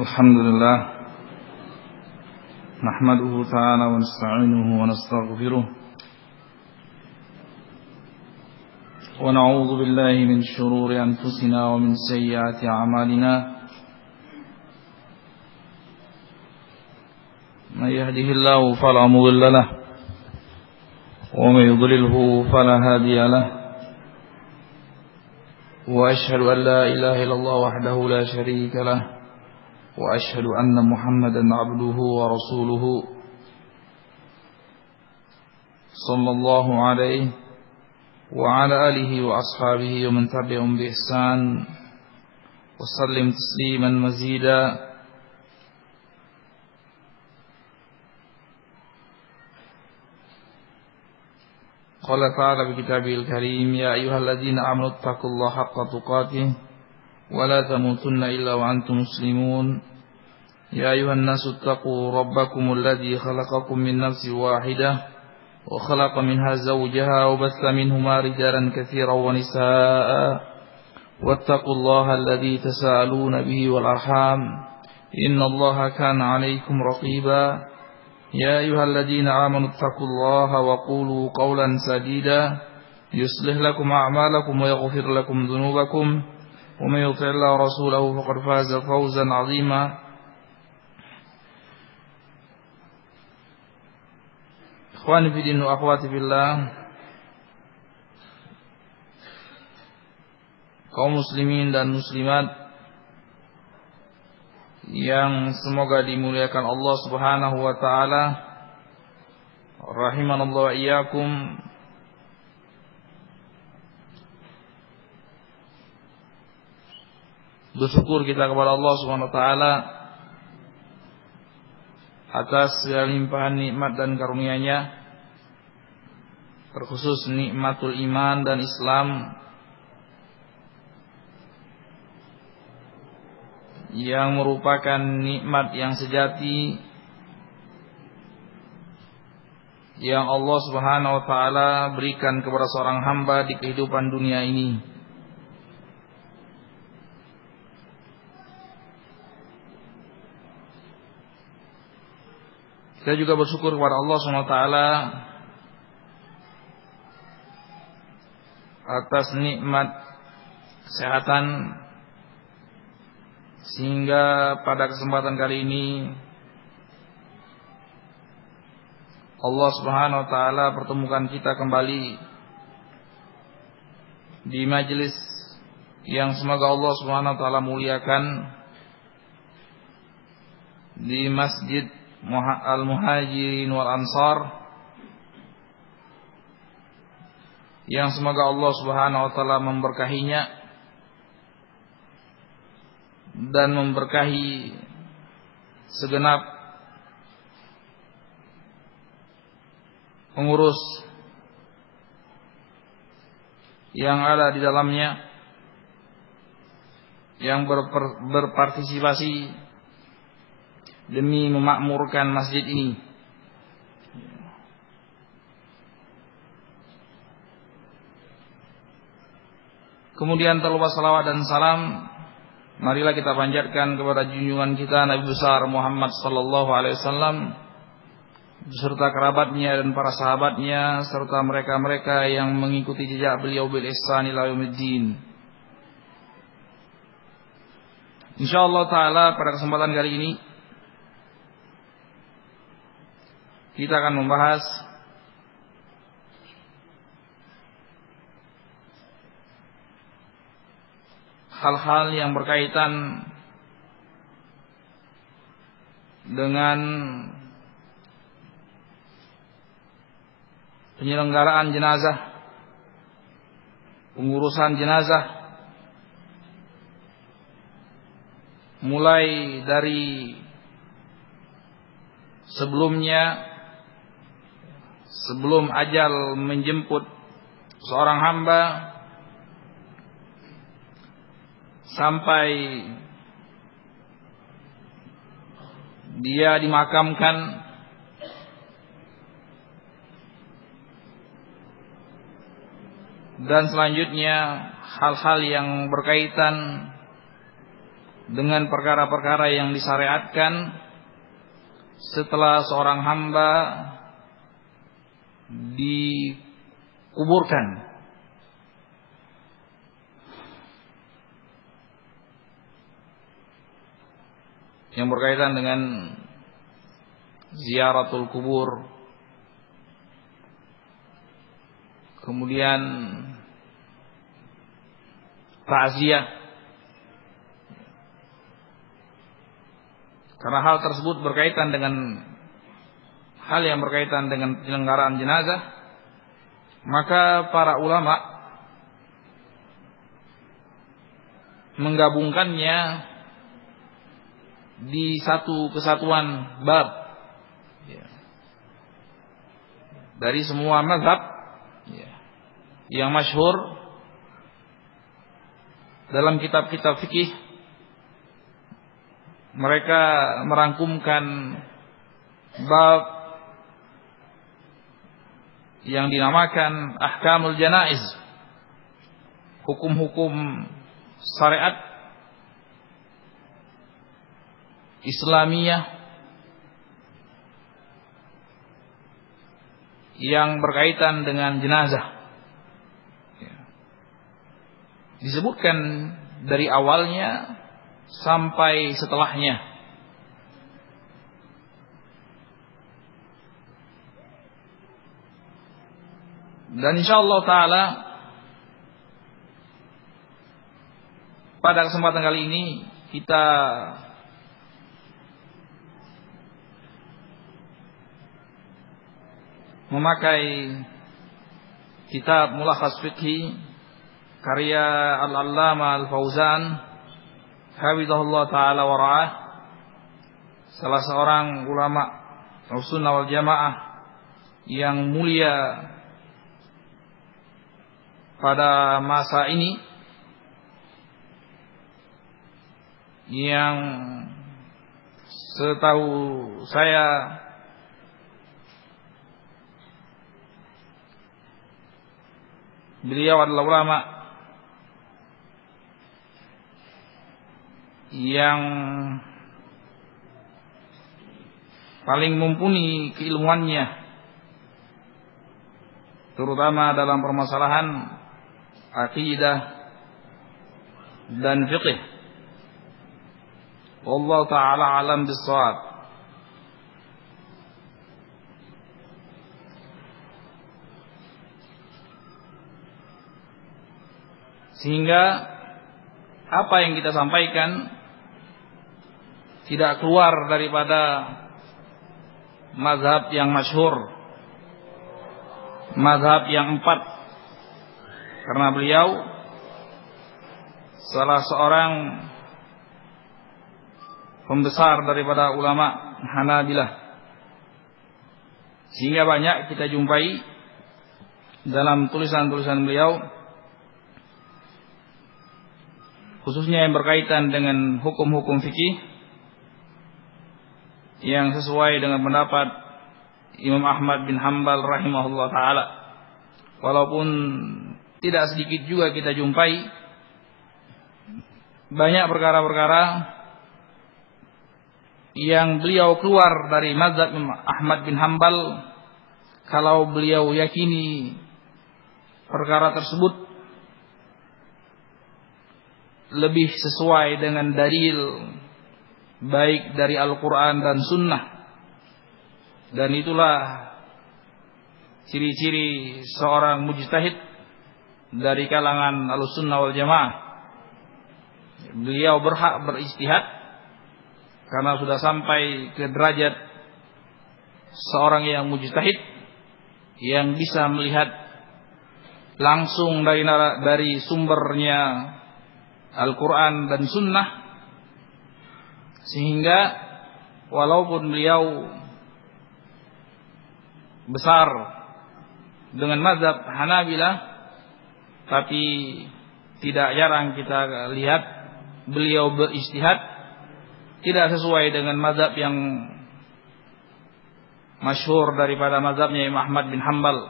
الحمد لله نحمده تعالى ونستعينه ونستغفره ونعوذ بالله من شرور أنفسنا ومن سيئات أعمالنا من يهده الله فلا مضل له ومن يضلله فلا هادي له وأشهد أن لا إله إلا الله وحده لا شريك له وأشهد أن محمدا عبده ورسوله صلى الله عليه وعلى آله وأصحابه ومن تبعهم بإحسان وسلم تسليما مزيدا. قال تعالى بكتابه الكريم يا أيها الذين آمنوا اتقوا الله حق تقاته ولا تموتن إلا وأنتم مسلمون يا أيها الناس اتقوا ربكم الذي خلقكم من نفس واحدة وخلق منها زوجها وبث منهما رجالا كثيرا ونساء واتقوا الله الذي تساءلون به والأرحام إن الله كان عليكم رقيبا يا أيها الذين آمنوا اتقوا الله وقولوا قولا سديدا يصلح لكم أعمالكم ويغفر لكم ذنوبكم ومن يطع الله ورسوله فقد فاز فوزا عظيما. Ikhwani fi din wa akhwati fillah, kaum muslimin dan muslimat yang semoga dimuliakan Allah Subhanahu wa taala, rahimanallahu wa iyyakum. Bersyukur kita kepada Allah Subhanahu wa taala atas segala limpahan nikmat dan karunia-Nya, terkhusus nikmatul iman dan Islam yang merupakan nikmat yang sejati yang Allah Subhanahu wa taala berikan kepada seorang hamba di kehidupan dunia ini. Kita juga bersyukur kepada Allah SWT atas nikmat kesehatan, sehingga pada kesempatan kali ini Allah Subhanahu wa taala pertemukan kita kembali di majelis yang semoga Allah Subhanahu wa taala muliakan, di Masjid Al-Muhajirin wal Ansar, yang semoga Allah Subhanahu wa taala memberkahinya dan memberkahi segenap pengurus yang ada di dalamnya, yang berpartisipasi demi memakmurkan masjid ini. Kemudian terlupa salawat dan salam marilah kita panjatkan kepada junjungan kita Nabi besar Muhammad sallallahu alaihi wasallam beserta kerabatnya dan para sahabatnya serta mereka-mereka yang mengikuti jejak beliau bil ihsan ila yaumiddin. Insyaallah taala pada kesempatan kali ini kita akan membahas hal-hal yang berkaitan dengan penyelenggaraan jenazah, pengurusan jenazah, mulai dari sebelum ajal menjemput seorang hamba sampai dia dimakamkan, dan selanjutnya hal-hal yang berkaitan dengan perkara-perkara yang disyariatkan setelah seorang hamba dikuburkan. Yang berkaitan dengan ziaratul kubur, kemudian takziah. Karena hal tersebut berkaitan dengan hal yang berkaitan dengan penyelenggaraan jenazah, maka para ulama menggabungkannya di satu kesatuan bab dari semua mazhab yang masyhur dalam kitab-kitab fikih. Mereka merangkumkan bab yang dinamakan ahkamul janaiz, hukum-hukum syariat Islamiyah yang berkaitan dengan jenazah. Disebutkan dari awalnya sampai setelahnya. Dan insyaallah taala pada kesempatan kali ini kita memakai kitab Mulakhas Fiqhi karya Al-Allamah Al-Fauzan hafizahullah taala wa ra'ah, salah seorang ulama Ahlussunnah wal Jamaah yang mulia pada masa ini, yang setahu saya beliau adalah ulama yang paling mumpuni keilmuannya, terutama dalam permasalahan akidah dan fiqh. Wallahu ta'ala alam bis-shawab. Sehingga apa yang kita sampaikan tidak keluar daripada mazhab yang masyhur, mazhab yang 4. Karena beliau salah seorang pembesar daripada ulama Hanabilah, sehingga banyak kita jumpai dalam tulisan-tulisan beliau, khususnya yang berkaitan dengan hukum-hukum fikih yang sesuai dengan pendapat Imam Ahmad bin Hanbal rahimahullah ta'ala. Walaupun tidak sedikit juga kita jumpai banyak perkara-perkara yang beliau keluar dari mazhab Imam Ahmad bin Hanbal, kalau beliau yakini perkara tersebut lebih sesuai dengan dalil baik dari Al-Quran dan Sunnah. Dan itulah ciri-ciri seorang mujtahid dari kalangan Ahlussunnah wal Jamaah. Beliau berhak beristihad karena sudah sampai ke derajat seorang yang mujtahid yang bisa melihat langsung dari sumbernya Al-Quran dan Sunnah, sehingga walaupun beliau besar dengan mazhab Hanabilah, tapi tidak jarang kita lihat beliau berijtihad tidak sesuai dengan mazhab yang masyhur daripada mazhabnya Imam Ahmad bin Hanbal.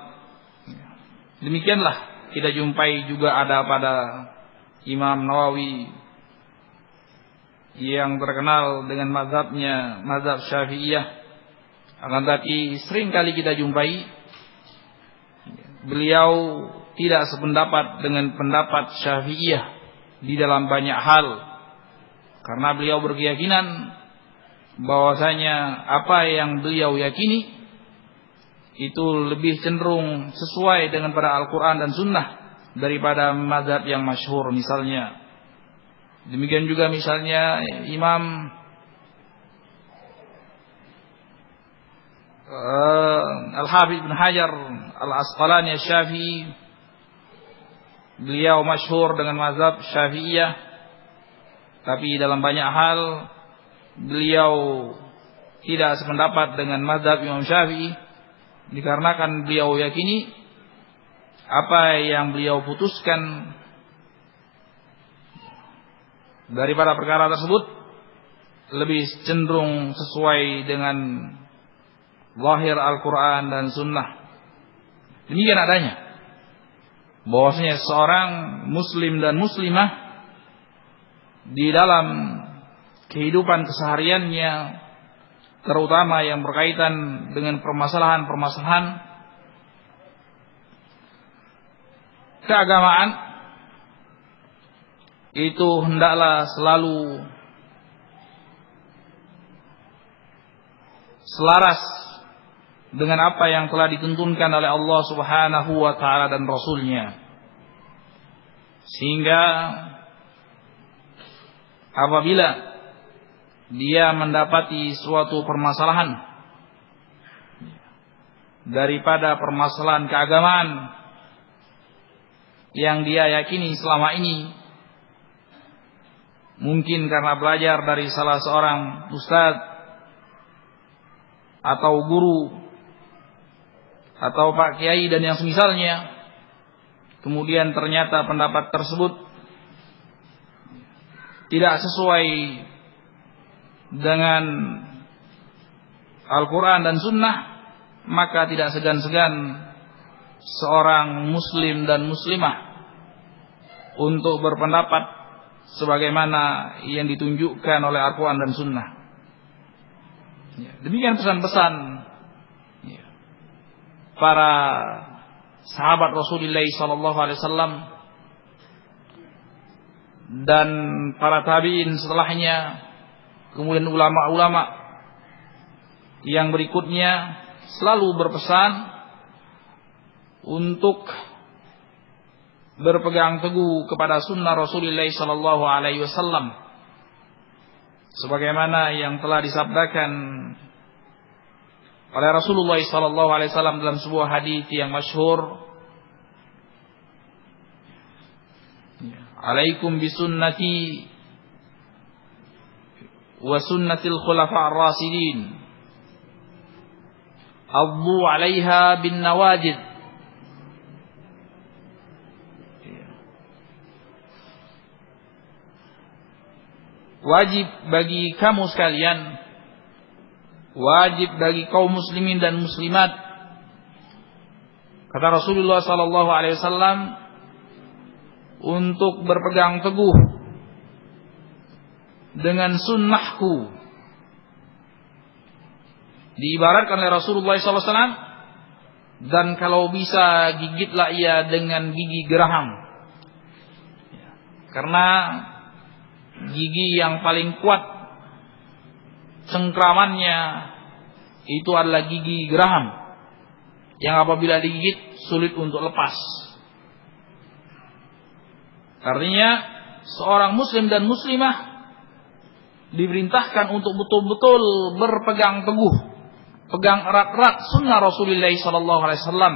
Demikianlah kita jumpai juga ada pada Imam Nawawi, yang terkenal dengan mazhabnya, mazhab Syafi'iyah. Akan tapi sering kali kita jumpai beliau tidak sependapat dengan pendapat Syafi'iyah di dalam banyak hal, karena beliau berkeyakinan bahwasanya apa yang beliau yakini itu lebih cenderung sesuai dengan pada Al-Quran dan Sunnah daripada mazhab yang masyhur misalnya. Demikian juga misalnya Imam Al-Hafidz Ibn Hajar Al-Asqalani Asy-Syafi'i, beliau masyhur dengan mazhab Syafi'iyah, tapi dalam banyak hal beliau tidak sependapat dengan mazhab Imam Syafi'i, dikarenakan beliau yakini apa yang beliau putuskan daripada perkara tersebut lebih cenderung sesuai dengan zahir Al-Quran dan Sunnah. Demikian adanya bahwasanya seorang muslim dan muslimah di dalam kehidupan kesehariannya, terutama yang berkaitan dengan permasalahan-permasalahan keagamaan, itu hendaklah selalu selaras dengan apa yang telah dituntunkan oleh Allah Subhanahu wa taala dan Rasul-Nya. Sehingga apabila dia mendapati suatu permasalahan daripada permasalahan keagamaan yang dia yakini selama ini, mungkin karena belajar dari salah seorang ustadz atau guru atau pak kiai dan yang semisalnya, kemudian ternyata pendapat tersebut tidak sesuai dengan Al-Quran dan Sunnah, maka tidak segan-segan seorang muslim dan muslimah untuk berpendapat sebagaimana yang ditunjukkan oleh Al-Quran dan Sunnah. Demikian pesan-pesan para sahabat Rasulullah SAW dan para tabi'in setelahnya, kemudian ulama-ulama yang berikutnya selalu berpesan untuk berpegang teguh kepada sunnah Rasulullah SAW, sebagaimana yang telah disabdakan oleh Rasulullah SAW dalam sebuah hadis yang masyhur, "Alaikum bisunnati wa sunnatil khulafa'ir rasyidin, addu 'alaiha bin nawajid." Wajib bagi kamu sekalian, wajib bagi kaum muslimin dan muslimat, kata Rasulullah SAW, untuk berpegang teguh dengan sunnahku. Diibaratkan oleh Rasulullah SAW, dan kalau bisa gigitlah ia dengan gigi geraham, karena gigi yang paling kuat cengkramannya itu adalah gigi geraham, yang apabila digigit sulit untuk lepas. Artinya seorang muslim dan muslimah diperintahkan untuk betul-betul berpegang teguh, pegang erat-erat sunnah Rasulullah SAW,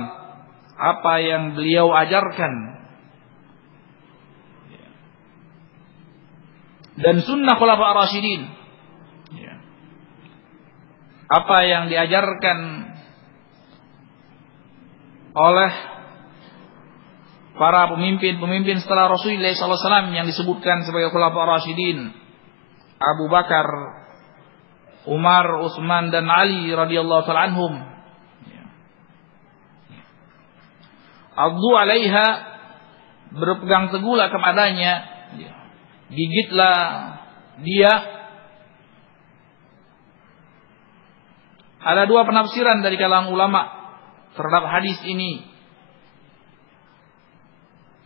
apa yang beliau ajarkan, dan sunnah khulafa'ir rasyidin, apa yang diajarkan oleh para pemimpin-pemimpin setelah Rasulullah SAW yang disebutkan sebagai khulafa'ir rasyidin, Abu Bakar, Umar, Utsman dan Ali radhiyallahu ta'ala anhum. Addu 'alaiha, berpegang teguhlah kepadanya, gigitlah dia. Ada dua penafsiran dari kalangan ulama terhadap hadis ini.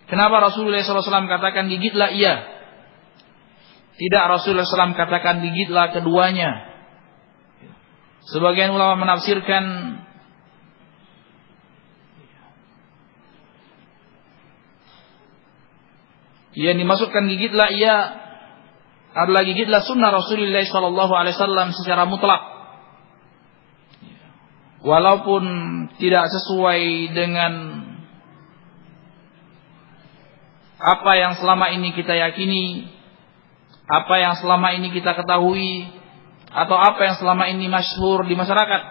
Kenapa Rasulullah SAW katakan gigitlah ia? Tidak Rasulullah SAW katakan gigitlah keduanya. Sebagian ulama menafsirkan yang dimaksudkan gigitlah ia adalah gigitlah sunnah Rasulullah SAW secara mutlak. Walaupun tidak sesuai dengan apa yang selama ini kita yakini, apa yang selama ini kita ketahui, atau apa yang selama ini masyhur di masyarakat.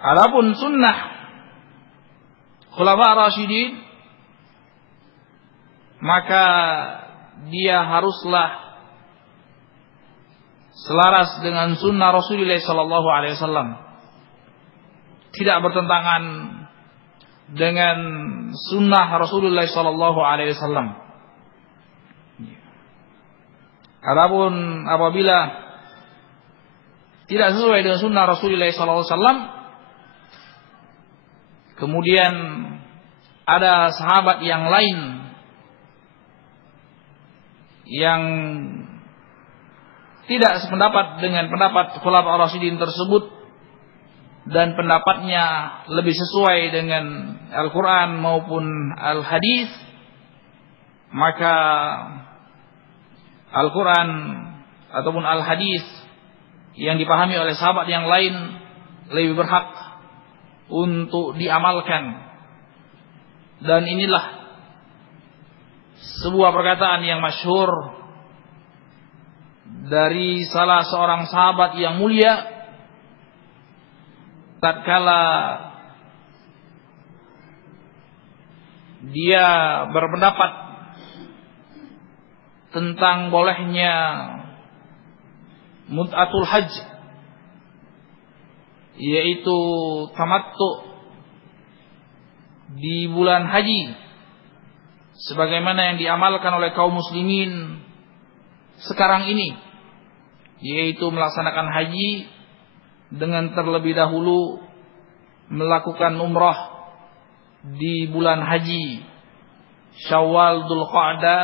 Adapun sunnah Khulafa' Rasyidin, maka dia haruslah selaras dengan sunnah Rasulullah SAW. Tidak bertentangan dengan sunnah Rasulullah SAW. Adapun apabila tidak sesuai dengan sunnah Rasulullah SAW, kemudian ada sahabat yang lain yang tidak sependapat dengan pendapat Khulafa' Rasyidin tersebut, dan pendapatnya lebih sesuai dengan Al-Quran maupun Al-Hadis, maka Al-Quran ataupun Al-Hadis yang dipahami oleh sahabat yang lain lebih berhak untuk diamalkan. Dan inilah sebuah perkataan yang masyhur dari salah seorang sahabat yang mulia, tatkala dia berpendapat tentang bolehnya mut'atul hajj, yaitu tamattu di bulan haji, sebagaimana yang diamalkan oleh kaum muslimin sekarang ini, yaitu melaksanakan haji dengan terlebih dahulu melakukan umrah di bulan haji Syawal, Dzulqa'dah,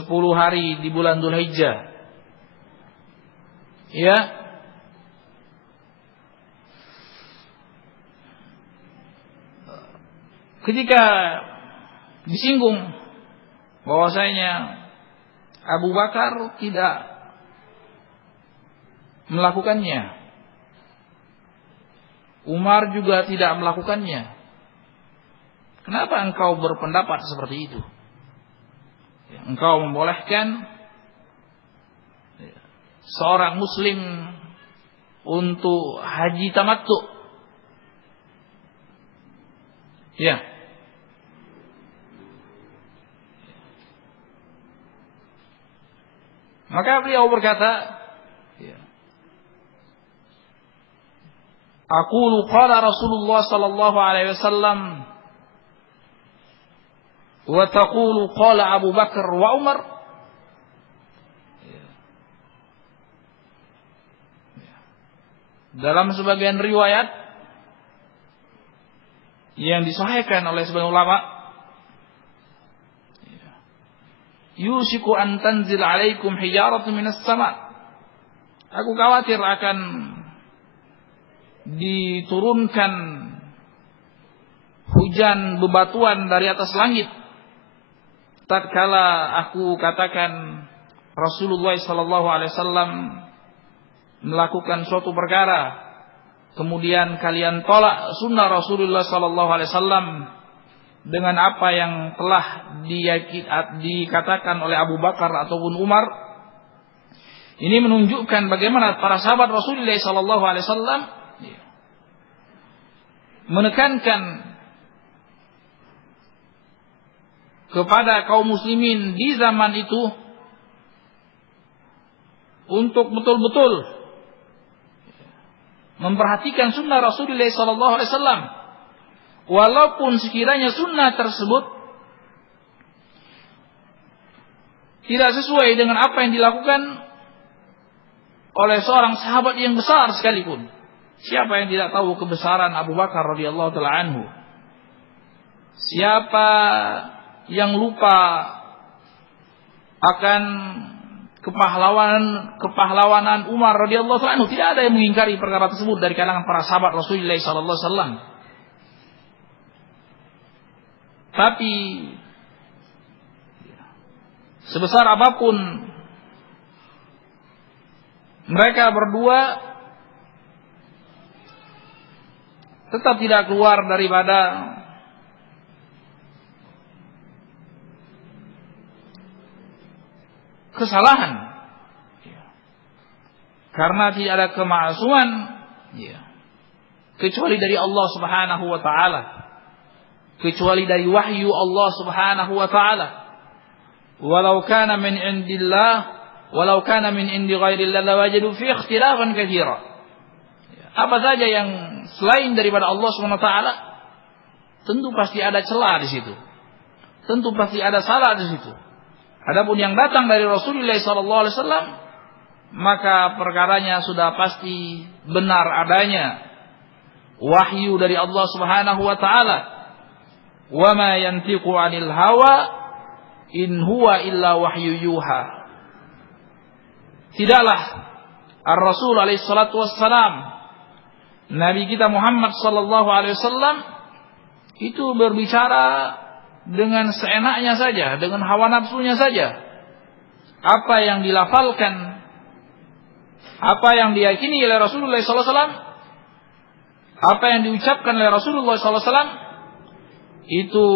10 hari di bulan Dzulhijjah. Ya. Ketika disinggung bahwasanya Abu Bakar tidak melakukannya, Umar juga tidak melakukannya, kenapa engkau berpendapat seperti itu? Engkau membolehkan seorang muslim untuk haji tamattu. Ya. Maka beliau berkata, aqulu qala Rasulullah sallallahu alaihi wasallam wa taqulu qala Abu Bakar wa Umar. Dalam sebagian riwayat yang disahihkan oleh sebagian ulama, yusiku an tanzil alaikum hijaratun minas sama. Aku khawatir akan diturunkan hujan bebatuan dari atas langit tatkala aku katakan Rasulullah sallallahu alaihi wasallam melakukan suatu perkara, kemudian kalian tolak sunnah Rasulullah sallallahu alaihi wasallam dengan apa yang telah dikatakan oleh Abu Bakar ataupun Umar. Ini menunjukkan bagaimana para sahabat Rasulullah sallallahu alaihi wasallam menekankan kepada kaum muslimin di zaman itu untuk betul-betul memperhatikan sunnah Rasulullah SAW, walaupun sekiranya sunnah tersebut tidak sesuai dengan apa yang dilakukan oleh seorang sahabat yang besar sekalipun. Siapa yang tidak tahu kebesaran Abu Bakar radhiyallahu taala anhu? Siapa yang lupa akan kepahlawanan Umar radhiyallahu taala anhu? Tidak ada yang mengingkari perkara tersebut dari kalangan para sahabat Rasulullah sallallahu alaihi wasallam. Tapi sebesar apapun mereka berdua tetap tidak keluar daripada kesalahan, karena tidak ada kema'suman kecuali dari Allah Subhanahu wa taala, kecuali dari wahyu Allah Subhanahu wa taala. Walau kana min indillah, walau kana min indi ghairillah lawajadu fi ikhtilafan katsira. Apa saja yang selain daripada Allah Subhanahu wa taala, tentu pasti ada celah di situ. Tentu pasti ada salah di situ. Adapun yang datang dari Rasulullah sallallahu alaihi wasallam, maka perkaranya sudah pasti benar adanya wahyu dari Allah Subhanahu wa taala. Wa ma yantiqu 'anil hawa in huwa illa wahyu yuha. Tidaklah Ar-Rasul alaihi salatu wassalam, Nabi kita Muhammad sallallahu alaihi wasallam, itu berbicara dengan seenaknya saja, dengan hawa nafsunya saja. Apa yang dilafalkan, apa yang diyakini oleh Rasulullah sallallahu alaihi wasallam, apa yang diucapkan oleh Rasulullah sallallahu alaihi wasallam, itu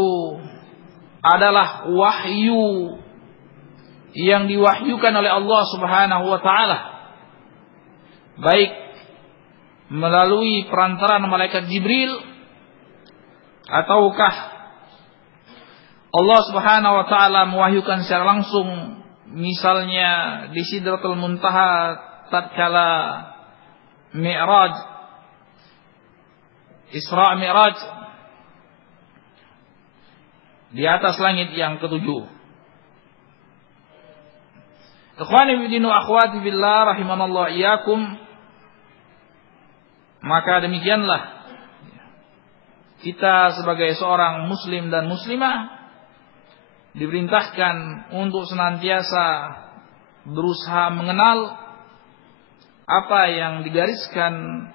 adalah wahyu yang diwahyukan oleh Allah Subhanahu wa taala, baik melalui perantaraan malaikat Jibril, ataukah Allah Subhanahu wa taala mewahyukan secara langsung, misalnya di Sidratul Muntaha tatkala Mi'raj, Isra Mi'raj, di atas langit yang ketujuh. Ikhwani bidinu akhwati billah rahimanallah iyyakum. Maka demikianlah kita sebagai seorang muslim dan muslimah diperintahkan untuk senantiasa berusaha mengenal apa yang digariskan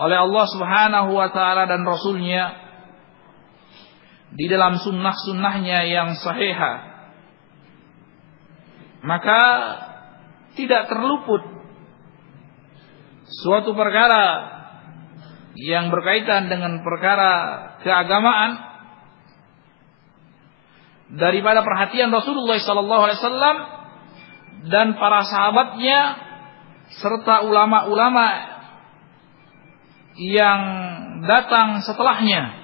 oleh Allah Subhanahu wa taala dan Rasulnya di dalam sunnah-sunnahnya yang sahihah. Maka tidak terluput suatu perkara yang berkaitan dengan perkara keagamaan daripada perhatian Rasulullah sallallahu alaihi wasallam dan para sahabatnya serta ulama-ulama yang datang setelahnya,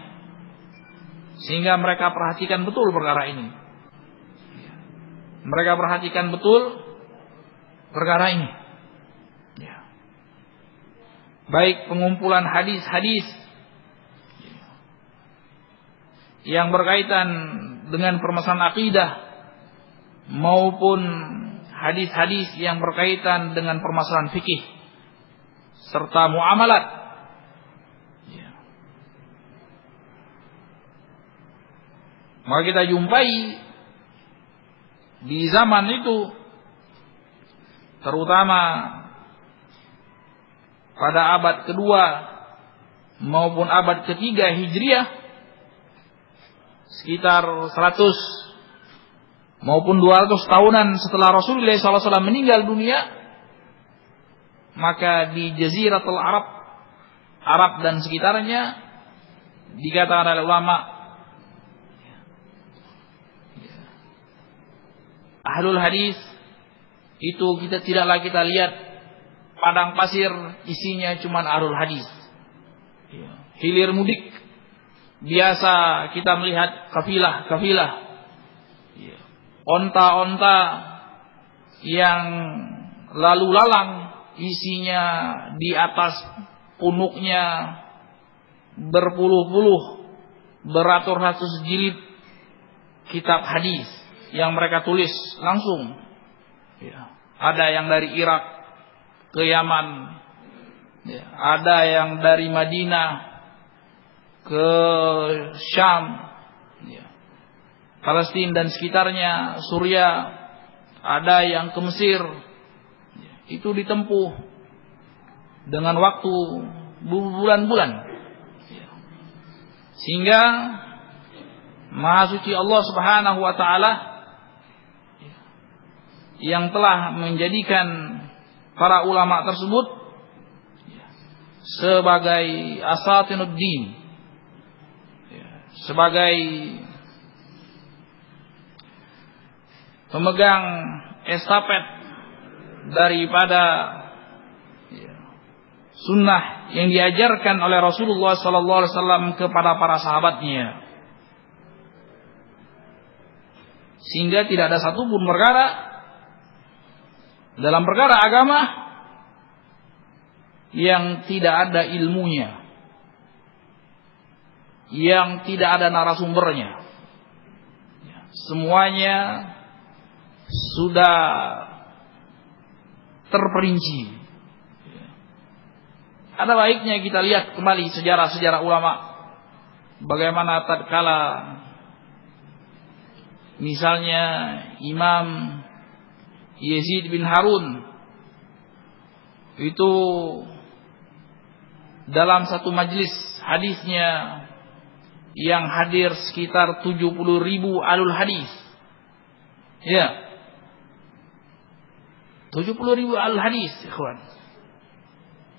sehingga mereka perhatikan betul perkara ini. Mereka perhatikan betul perkara ini. Baik pengumpulan hadis-hadis yang berkaitan dengan permasalahan akidah, maupun hadis-hadis yang berkaitan dengan permasalahan fikih serta muamalat. Maka kita jumpai di zaman itu, terutama pada abad kedua maupun abad ketiga Hijriah, sekitar 100 maupun 200 tahunan setelah Rasulullah SAW meninggal dunia, maka di Jaziratul Arab dan sekitarnya dikatakan oleh ulama, ahlul hadis itu tidaklah kita lihat padang pasir isinya cuma ahlul hadis. Hilir mudik biasa kita melihat kafilah-kafilah, onta-onta yang lalu lalang isinya di atas punuknya berpuluh-puluh, beratus-ratus jilid kitab hadis yang mereka tulis langsung. Ya. Ada yang dari Irak ke Yaman, ya. Ada yang dari Madinah ke Syam, ya. Palestina dan sekitarnya, Suriah, ada yang ke Mesir. Ya. Itu ditempuh dengan waktu bulan-bulan, ya. Sehingga Maha Suci Allah Subhanahu wa taala yang telah menjadikan para ulama tersebut sebagai asatinuddin, sebagai pemegang estafet daripada sunnah yang diajarkan oleh Rasulullah sallallahu alaihi wasallam kepada para sahabatnya. Sehingga tidak ada satupun perkara dalam perkara agama yang tidak ada ilmunya, yang tidak ada narasumbernya. Semuanya sudah terperinci. Ada baiknya kita lihat kembali sejarah-sejarah ulama, bagaimana tatkala misalnya Imam Yazid bin Harun itu dalam satu majelis hadisnya yang hadir sekitar 70.000 alul hadis. Ya. 70.000 alul hadis, ikhwan.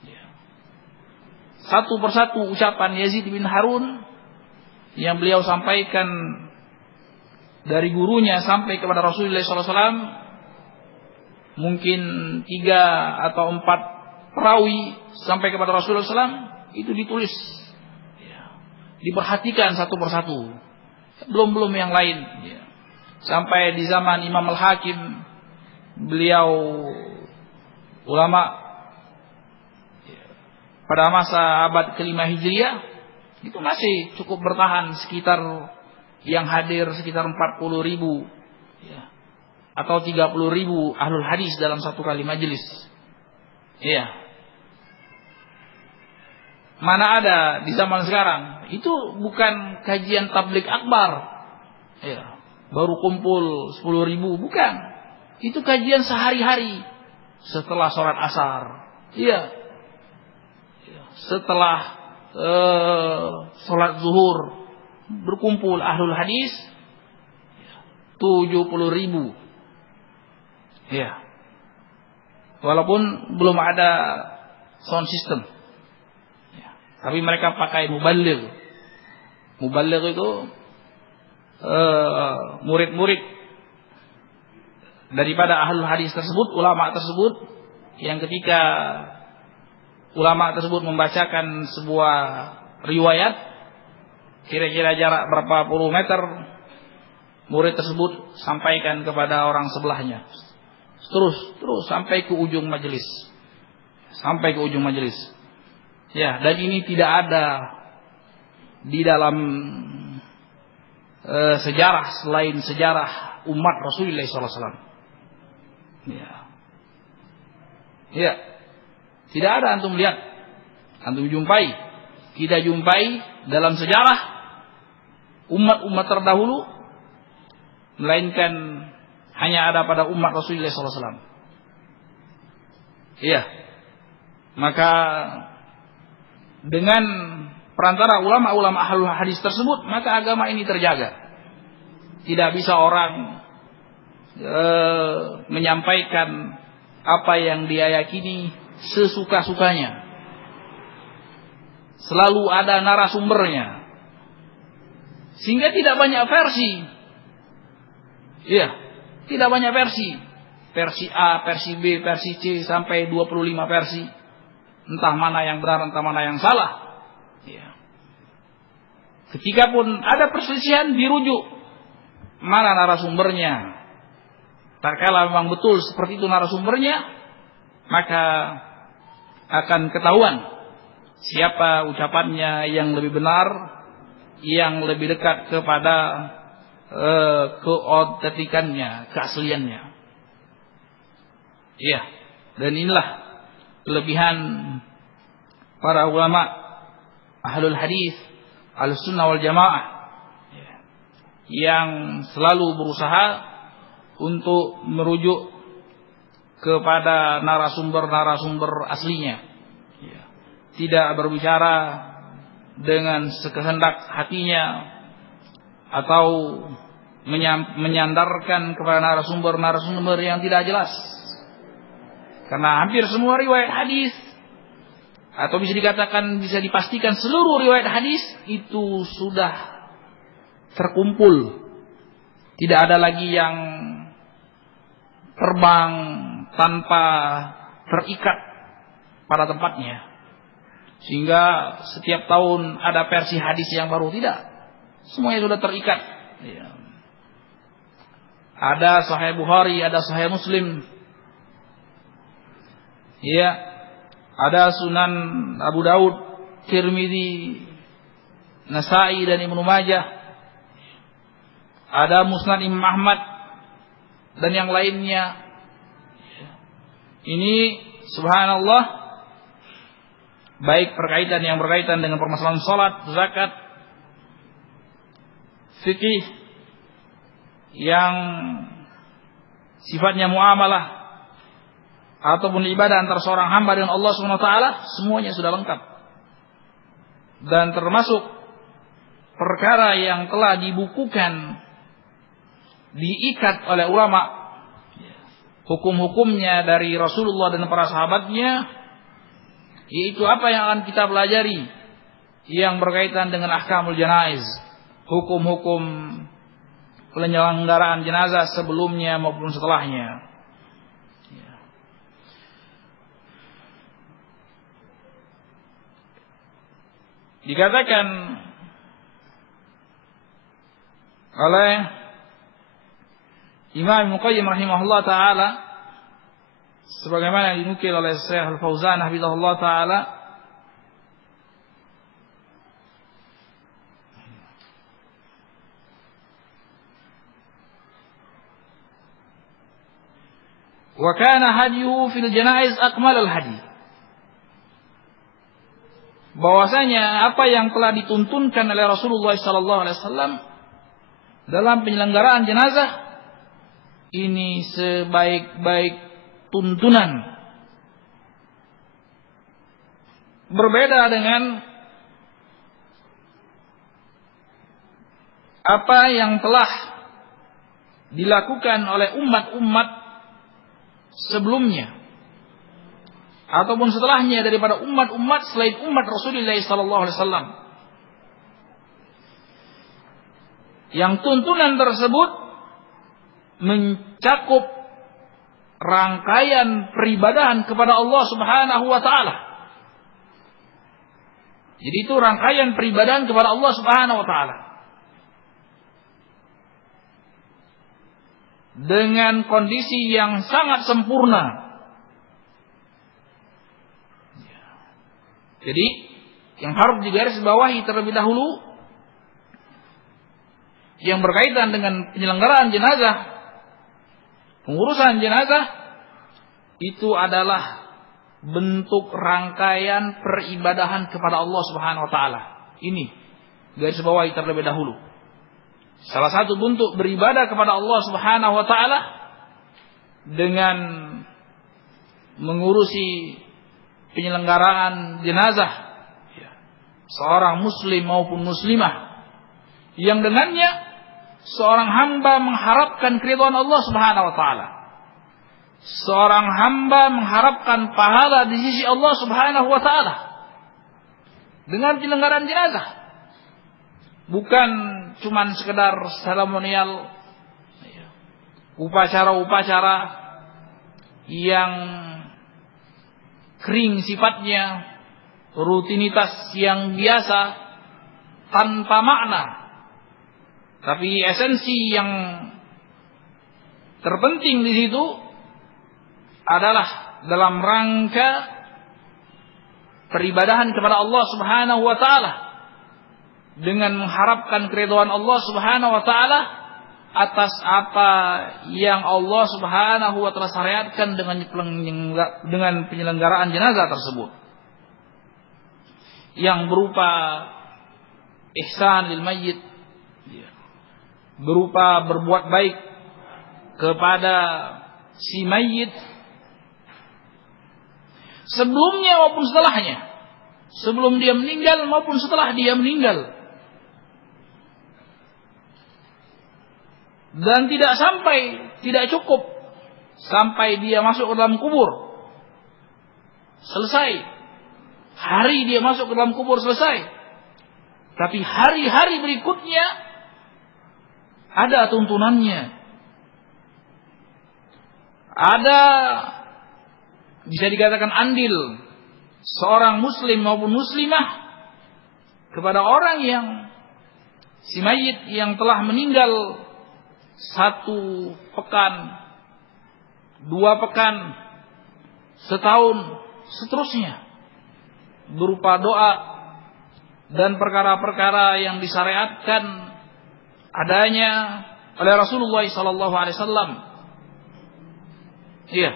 Ya. Satu persatu ucapan Yazid bin Harun yang beliau sampaikan dari gurunya sampai kepada Rasulullah SAW, mungkin 3 atau 4 perawi sampai kepada Rasulullah SAW, itu ditulis, ya, diperhatikan satu persatu, belum yang lain. Ya. Sampai di zaman Imam Al-Hakim, beliau ulama ya, pada masa abad ke-5 Hijriah, itu masih cukup bertahan sekitar yang hadir sekitar 40.000 ya, atau 30.000 ahlul hadis dalam satu kali majelis. Ya. Mana ada di zaman sekarang, itu bukan kajian tabligh akbar. Ya. Baru kumpul 10.000, bukan. Itu kajian sehari-hari setelah sholat asar. Iya. Setelah sholat zuhur berkumpul ahlul hadis 70.000. Ya. Walaupun belum ada sound system. Ya. Tapi mereka pakai muballigh. Muballigh itu murid-murid daripada ahlul hadis tersebut, ulama tersebut, yang ketika ulama tersebut membacakan sebuah riwayat kira-kira jarak berapa puluh meter, murid tersebut sampaikan kepada orang sebelahnya. Terus sampai ke ujung majelis. Sampai ke ujung majelis. Ya, dan ini tidak ada di dalam sejarah selain sejarah umat Rasulullah SAW. Ya. Ya. Tidak ada antum lihat. Antum jumpai. Kita jumpai dalam sejarah umat-umat terdahulu, melainkan hanya ada pada umat Rasulullah SAW. Iya. Maka dengan perantara ulama-ulama ahlul hadis tersebut, maka agama ini terjaga. Tidak bisa orang menyampaikan apa yang dia yakini sesuka-sukanya. Selalu ada narasumbernya. Sehingga tidak banyak versi. Iya, tidak banyak versi. Versi A, versi B, versi C, sampai 25 versi. Entah mana yang benar, entah mana yang salah. Iya. Ketika pun ada perselisihan, dirujuk mana narasumbernya. Tatkala memang betul seperti itu narasumbernya, maka akan ketahuan siapa ucapannya yang lebih benar, yang lebih dekat kepada keotentikannya, keasliannya. Iya, dan inilah kelebihan para ulama ahlul hadis, ahlus sunnah wal jamaah, yang selalu berusaha untuk merujuk kepada narasumber-narasumber aslinya. Tidak berbicara dengan sekehendak hatinya atau menyandarkan kepada narasumber-narasumber yang tidak jelas. Karena hampir semua riwayat hadis, atau bisa dikatakan, bisa dipastikan seluruh riwayat hadis itu sudah terkumpul. Tidak ada lagi yang terbang tanpa terikat pada tempatnya. Sehingga setiap tahun ada versi hadis yang baru, tidak. Semuanya sudah terikat. Ada Sahih Bukhari, ada Sahih Muslim. Ya, ada Sunan Abu Daud, Tirmidzi, Nasai dan Ibnu Majah. Ada Musnad Imam Ahmad dan yang lainnya. Ini subhanallah, baik yang berkaitan dengan permasalahan salat, zakat, fikih yang sifatnya muamalah ataupun ibadah antara seorang hamba dengan Allah Subhanahu wa taala, semuanya sudah lengkap. Dan termasuk perkara yang telah dibukukan, diikat oleh ulama, hukum-hukumnya dari Rasulullah dan para sahabatnya, yaitu apa yang akan kita pelajari yang berkaitan dengan ahkamul janaiz, hukum-hukum penyelenggaraan jenazah sebelumnya maupun setelahnya. Dikatakan oleh Imam Ibnu Qayyim rahimahullah taala, sebagaimana dinukil oleh Syekh Al-Fauzan hafizahullah taala, wa kana hadyuhu fil janaiz akmalul hadi, bahwasanya apa yang telah dituntunkan oleh Rasulullah sallallahu alaihi wasallam dalam penyelenggaraan jenazah ini sebaik-baik tuntunan. Berbeda dengan apa yang telah dilakukan oleh umat-umat sebelumnya ataupun setelahnya daripada umat-umat selain umat Rasulullah sallallahu alaihi wasallam. Yang tuntunan tersebut mencakup rangkaian peribadahan kepada Allah Subhanahu wa taala. Jadi itu rangkaian peribadahan kepada Allah Subhanahu wa taala. Dengan kondisi yang sangat sempurna. Jadi yang harus digarisbawahi terlebih dahulu yang berkaitan dengan penyelenggaraan jenazah, pengurusan jenazah, itu adalah bentuk rangkaian peribadahan kepada Allah Subhanahu wa taala. Ini garis bawahi terlebih dahulu. Salah satu bentuk beribadah kepada Allah Subhanahu wa taala dengan mengurusi penyelenggaraan jenazah seorang muslim maupun muslimah, yang dengannya seorang hamba mengharapkan keridhaan Allah Subhanahu wa taala. Seorang hamba mengharapkan pahala di sisi Allah Subhanahu wa taala dengan penyelenggaraan jenazah. Bukan cuman sekedar seremonial, upacara-upacara yang kering sifatnya, rutinitas yang biasa tanpa makna. Tapi esensi yang terpenting di situ adalah dalam rangka peribadahan kepada Allah Subhanahu wa taala dengan mengharapkan keridhaan Allah Subhanahu wa taala atas apa yang Allah Subhanahu wa taala syariatkan dengan penyelenggaraan jenazah tersebut, yang berupa ihsan lil mayyit, berupa berbuat baik kepada si mayyit sebelumnya maupun setelahnya, sebelum dia meninggal maupun setelah dia meninggal. Dan tidak cukup sampai dia masuk ke dalam kubur selesai, hari dia masuk ke dalam kubur selesai, tapi hari-hari berikutnya ada tuntunannya, ada bisa dikatakan andil seorang muslim maupun muslimah kepada orang yang si mayit yang telah meninggal 1 pekan, 2 pekan, setahun, seterusnya, berupa doa dan perkara-perkara yang disyariatkan adanya oleh Rasulullah SAW. Iya.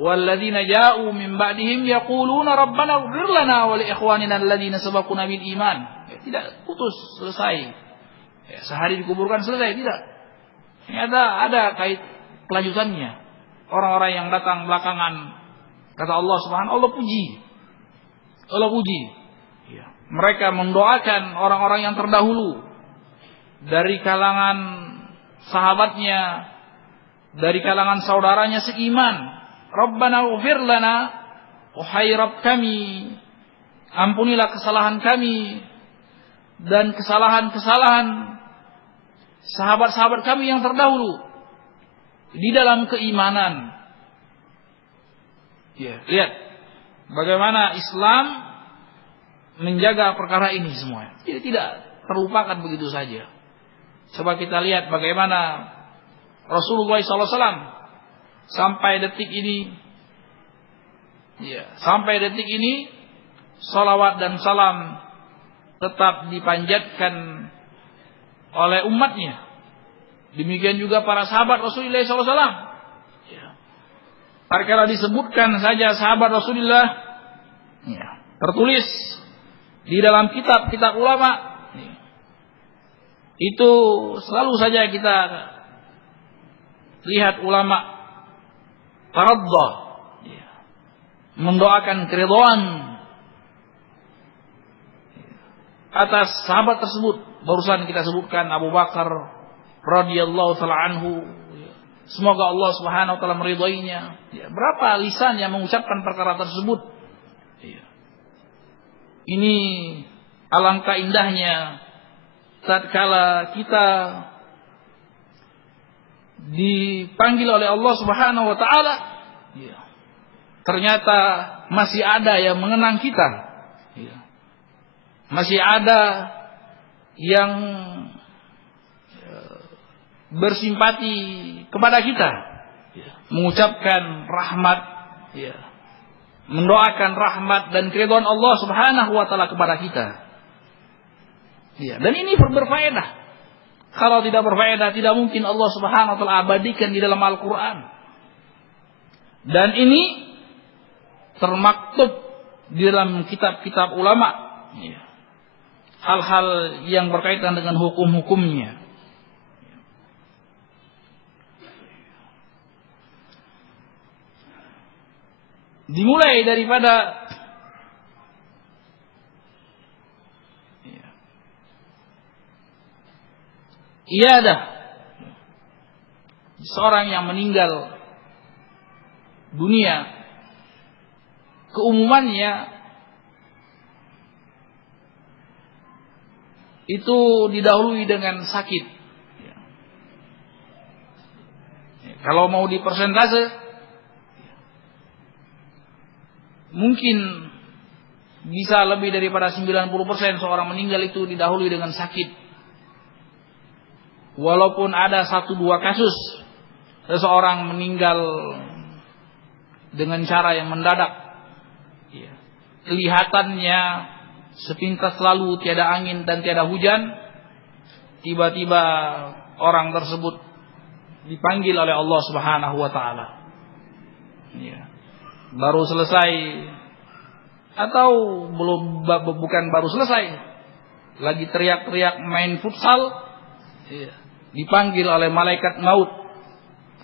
Walladzina ja'u min ba'dihim yaquluna rabbana ighfir lana wa li ikhwanina alladzina sabaquna bil iman. Tidak putus selesai. Sehari dikuburkan selesai, tidak. Ternyata ada kelanjutannya. Orang-orang yang datang belakangan, kata Allah Subhanahu, Allah puji. Ya. Mereka mendoakan orang-orang yang terdahulu dari kalangan sahabatnya, dari kalangan saudaranya seiman. Rabbana ighfir lana, wahai Rabb kami, ampunilah kesalahan kami dan kesalahan-kesalahan sahabat-sahabat kami yang terdahulu di dalam keimanan. Ya, lihat bagaimana Islam menjaga perkara ini semua. Tidak terlupakan begitu saja. Coba kita lihat bagaimana Rasulullah SAW sampai detik ini, salawat dan salam tetap dipanjatkan oleh umatnya. Demikian juga para sahabat Rasulullah SAW. Perkara disebutkan saja sahabat Rasulullah, tertulis di dalam kitab-kitab ulama. Itu selalu saja kita lihat ulama taradda, mendoakan keridhaan atas sahabat tersebut. Barusan kita sebutkan Abu Bakar radhiyallahu taala anhu. Semoga Allah Subhanahu wa taala meridainya. Berapa lisan yang mengucapkan perkara tersebut. Ini alangkah indahnya tatkala kita dipanggil oleh Allah Subhanahu wa taala. Ternyata masih ada yang mengenang kita. Masih ada yang bersimpati kepada kita, mengucapkan rahmat, mendoakan rahmat dan keridhaan Allah Subhanahu wa taala kepada kita. Dan ini berfaedah. Kalau tidak berfaedah, tidak mungkin Allah Subhanahu wa taala abadikan di dalam Al-Qur'an. Dan ini termaktub di dalam kitab-kitab ulama. Hal-hal yang berkaitan dengan hukum-hukumnya. Dimulai daripada iadah seorang yang meninggal dunia, keumumannya itu didahului dengan sakit. Kalau mau dipersentase, mungkin bisa lebih daripada 90% seorang meninggal itu didahului dengan sakit. Walaupun ada 1-2 kasus seseorang meninggal dengan cara yang mendadak, kelihatannya sepintas lalu tiada angin dan tiada hujan, tiba-tiba orang tersebut dipanggil oleh Allah Subhanahu wa taala. Ya. Baru selesai atau bukan baru selesai, lagi teriak-teriak main futsal, ya, dipanggil oleh malaikat maut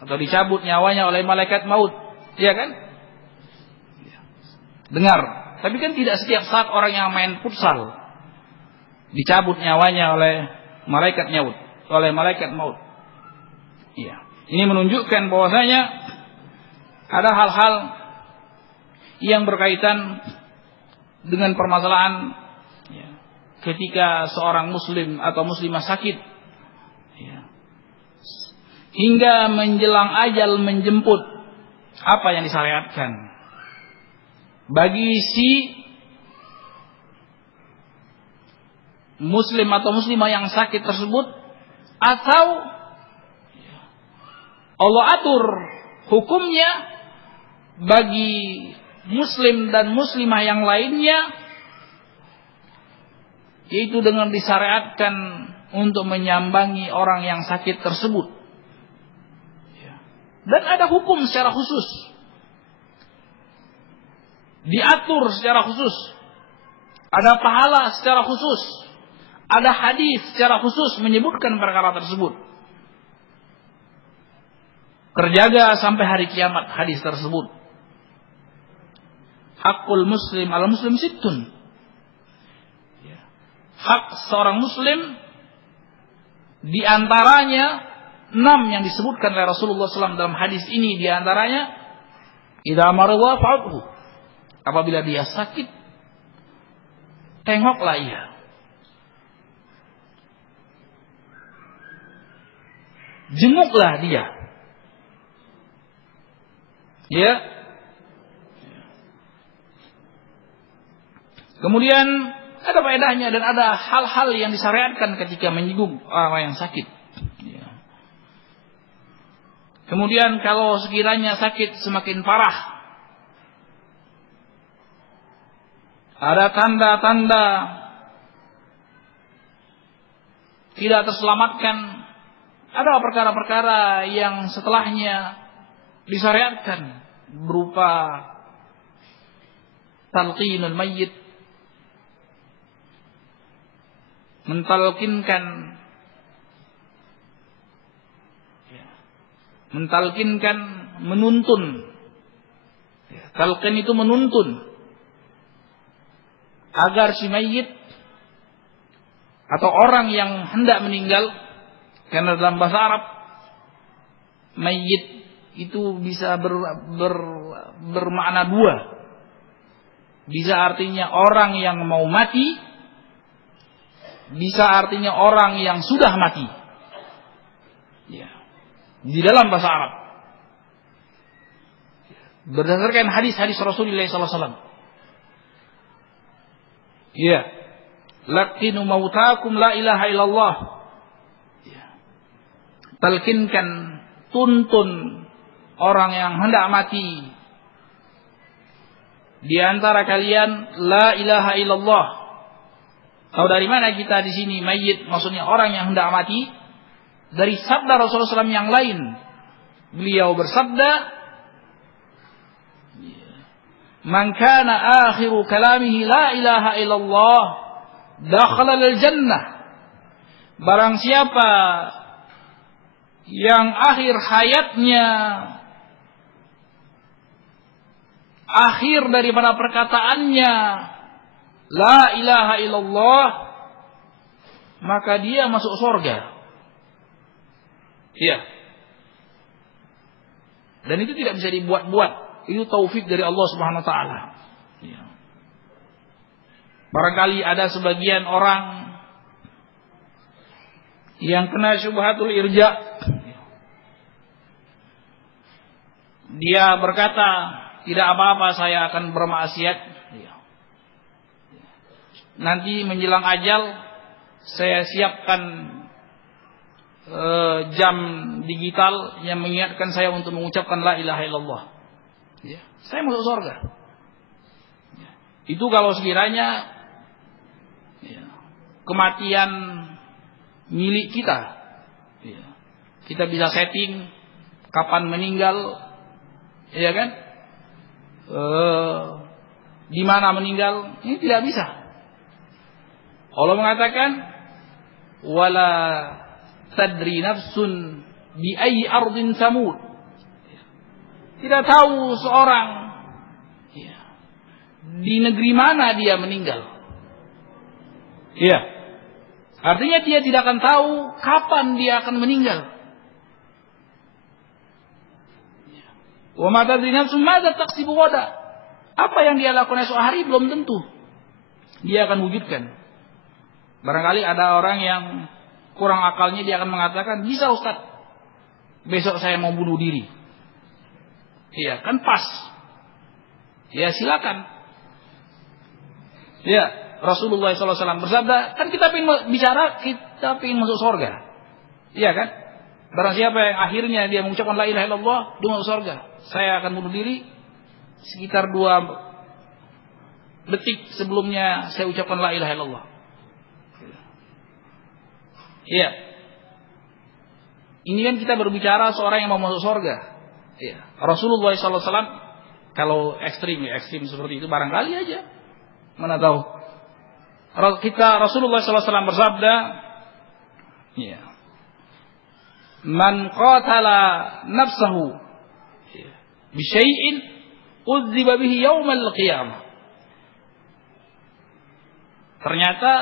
atau dicabut nyawanya oleh malaikat maut, ya kan? Ya. Dengar, tapi kan tidak setiap saat orang yang main futsal dicabut nyawanya oleh malaikat maut. Ya. Ini menunjukkan bahwasanya ada hal-hal yang berkaitan dengan permasalahan ya, ketika seorang muslim atau muslimah sakit ya, hingga menjelang ajal menjemput, apa yang disyariatkan bagi si muslim atau muslimah yang sakit tersebut, atau Allah atur hukumnya bagi muslim dan muslimah yang lainnya, yaitu dengan disyariatkan untuk menyambangi orang yang sakit tersebut. Dan ada hukum secara khusus, diatur secara khusus, ada pahala secara khusus, ada hadis secara khusus menyebutkan perkara tersebut. Terjaga sampai hari kiamat hadis tersebut. Hakul muslim ala muslim sittun. Hak seorang muslim di antaranya 6 yang disebutkan oleh Rasulullah SAW dalam hadis ini, di antaranya idza marida fa'udhu. Apabila dia sakit, tengoklah ia. Jenguklah dia. Ya. Kemudian ada faedahnya dan ada hal-hal yang disyariatkan ketika menyinggung orang yang sakit. Ya. Kemudian kalau sekiranya sakit semakin parah, ada tanda-tanda tidak terselamatkan, ada perkara-perkara yang setelahnya disyariatkan berupa talqinul mayyit, mentalkinkan, menuntun. Talqin itu menuntun agar si mayyit atau orang yang hendak meninggal, karena dalam bahasa Arab mayyit itu bisa bermakna dua. Bisa artinya orang yang mau mati, bisa artinya orang yang sudah mati. Ya. Di dalam bahasa Arab. Berdasarkan hadis-hadis Rasulullah SAW. Ya. Laqinu mautakum la ilaha illallah. Ya. Talkinkan, tuntun orang yang hendak mati di antara kalian la ilaha illallah. Tahu dari mana kita di sini mayyit, maksudnya orang yang hendak mati? Dari sabda Rasulullah SAW yang lain. Beliau bersabda, "Man kana akhiru kalamihi la ilaha illallah, dakhala al-jannah." Barang siapa yang akhir hayatnya, akhir daripada perkataannya la ilaha illallah, maka dia masuk surga. Iya. Dan itu tidak bisa dibuat-buat. Itu taufik dari Allah Subhanahu wa taala. Ya. Barangkali ada sebagian orang yang kena syubhatul irja. Dia berkata, tidak apa-apa, saya akan bermaksiat. Nanti menjelang ajal, saya siapkan jam digital yang mengingatkan saya untuk mengucapkan la ilaha illallah. Ya. Saya masuk surga. Ya. Itu kalau sekiranya kematian milik kita, kita bisa setting kapan meninggal, ya kan? Di mana meninggal? Ini tidak bisa. Allah mengatakan, wala tadri nafsun bi ayyi ardin tamut. Tidak tahu seorang di negeri mana dia meninggal. Iya. Artinya dia tidak akan tahu kapan dia akan meninggal. Wa ma tadri nafsun madza taksibu ghadan. Apa yang dia lakukan esok hari belum tentu dia akan wujudkan. Barangkali ada orang yang kurang akalnya, dia akan mengatakan, bisa Ustaz, besok saya mau bunuh diri. Iya, kan pas. Ya silakan. Ya, Rasulullah SAW bersabda, kan kita ingin bicara, kita ingin masuk surga. Iya kan? Barang siapa yang akhirnya dia mengucapkan la ilaha illallah, dia masuk surga. Saya akan bunuh diri sekitar 2 detik sebelumnya saya ucapkan la ilaha illallah. Iya. Ini kan kita berbicara seorang yang mau masuk surga. Iya. Rasulullah SAW kalau ekstrim seperti itu barangkali aja. Mana tahu. Rasulullah SAW bersabda, ya, man qatala nafsahu bi syai'in udziba bihi yaumal qiyamah. Ternyata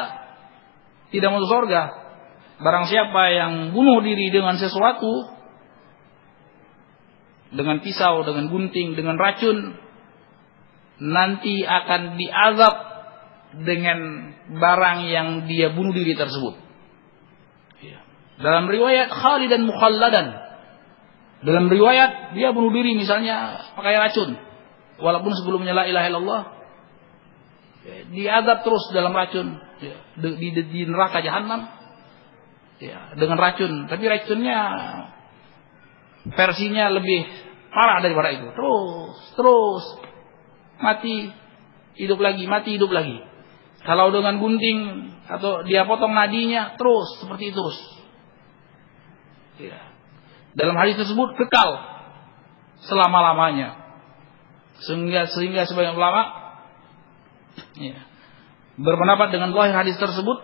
tidak masuk surga barang siapa yang bunuh diri dengan sesuatu, dengan pisau, dengan gunting, dengan racun, nanti akan diazab dengan barang yang dia bunuh diri tersebut. Dalam riwayat khalidan mukhalladan. Dalam riwayat dia bunuh diri misalnya pakai racun, walaupun sebelumnya la ilaha illallah, diazab terus dalam racun di neraka jahanam, dengan racun. Tapi racunnya versinya lebih parah daripada itu. Terus mati hidup lagi, mati hidup lagi. Kalau dengan gunting atau dia potong nadinya, terus seperti itu terus. Dalam hadis tersebut kekal selama-lamanya. Sehingga sebagian ulama berpendapat dengan sahih hadis tersebut,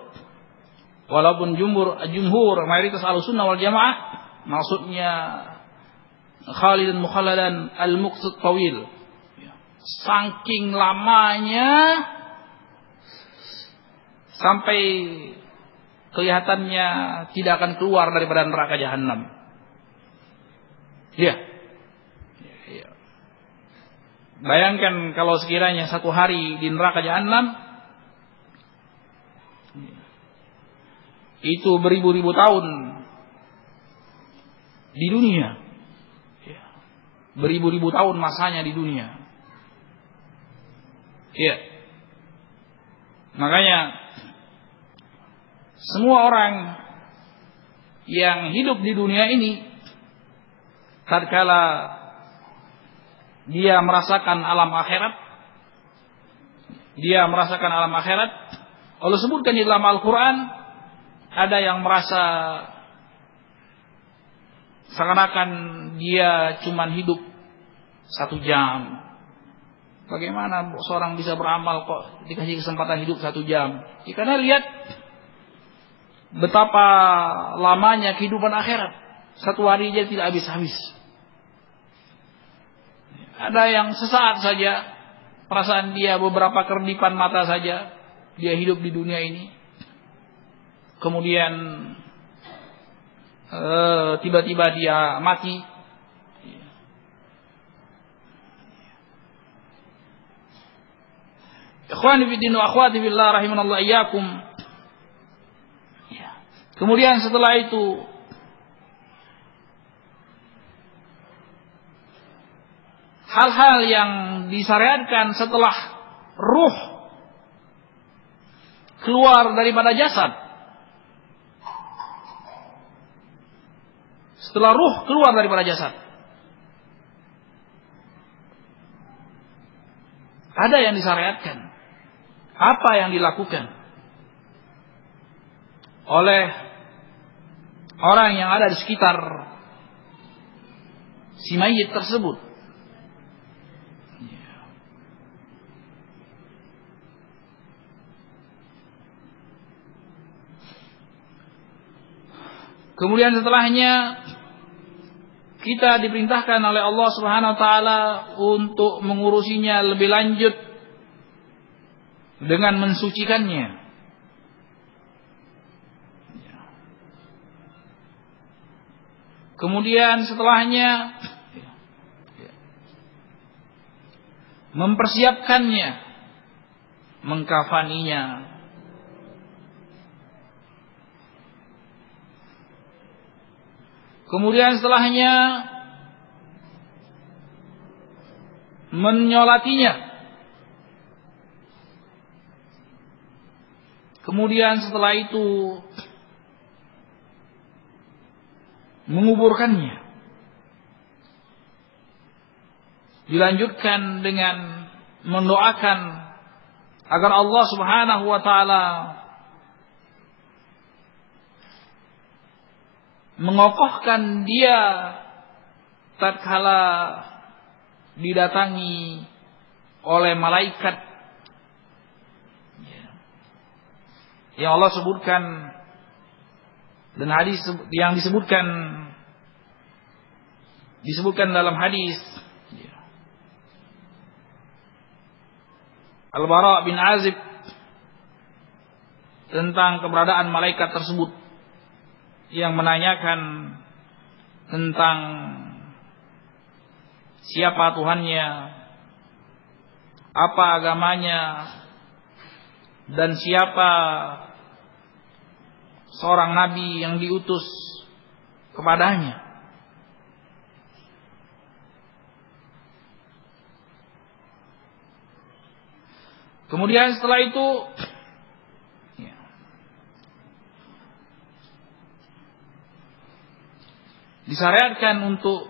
walaupun jumhur mayoritas Ahlussunnah wal Jamaah maksudnya khalidan mukhalladan al-muqsad tawil. Saking lamanya sampai kelihatannya tidak akan keluar daripada neraka jahanam. Iya. Bayangkan kalau sekiranya satu hari di neraka jahanam itu beribu-ribu tahun di dunia. Beribu-ribu tahun masanya di dunia. Iya. Makanya semua orang yang hidup di dunia ini, tatkala dia merasakan alam akhirat, Allah sebutkan di dalam Al-Quran, ada yang merasa seakan-akan dia cuman hidup 1 jam. Bagaimana seorang bisa beramal kok dikasih kesempatan hidup 1 jam? Karena lihat betapa lamanya kehidupan akhirat. 1 hari aja tidak habis-habis. Ada yang sesaat saja, perasaan dia beberapa kerdipan mata saja, dia hidup di dunia ini. Kemudian tiba-tiba dia mati. Ikhwani fiddin wa akhwati fillah rahimanallahu iyyakum. Kemudian setelah itu hal-hal yang disyariatkan setelah ruh keluar daripada jasad. Setelah ruh keluar daripada jasad, ada yang disyariatkan. apa yang dilakukan oleh orang yang ada di sekitar si mayit tersebut. Kemudian setelahnya kita diperintahkan oleh Allah Subhanahu wa taala untuk mengurusinya lebih lanjut dengan mensucikannya. Kemudian setelahnya mempersiapkannya, mengkafaninya. Kemudian setelahnya menyolatinya. Kemudian setelah itu menguburkannya. Dilanjutkan dengan mendoakan agar Allah Subhanahu wa taala mengokohkan dia tatkala didatangi oleh malaikat yang Allah sebutkan, dan hadis yang disebutkan dalam hadis Al-Bara bin Azib tentang keberadaan malaikat tersebut yang menanyakan tentang siapa Tuhannya, apa agamanya, dan siapa seorang nabi yang diutus kepadanya. Kemudian setelah itu disyariatkan untuk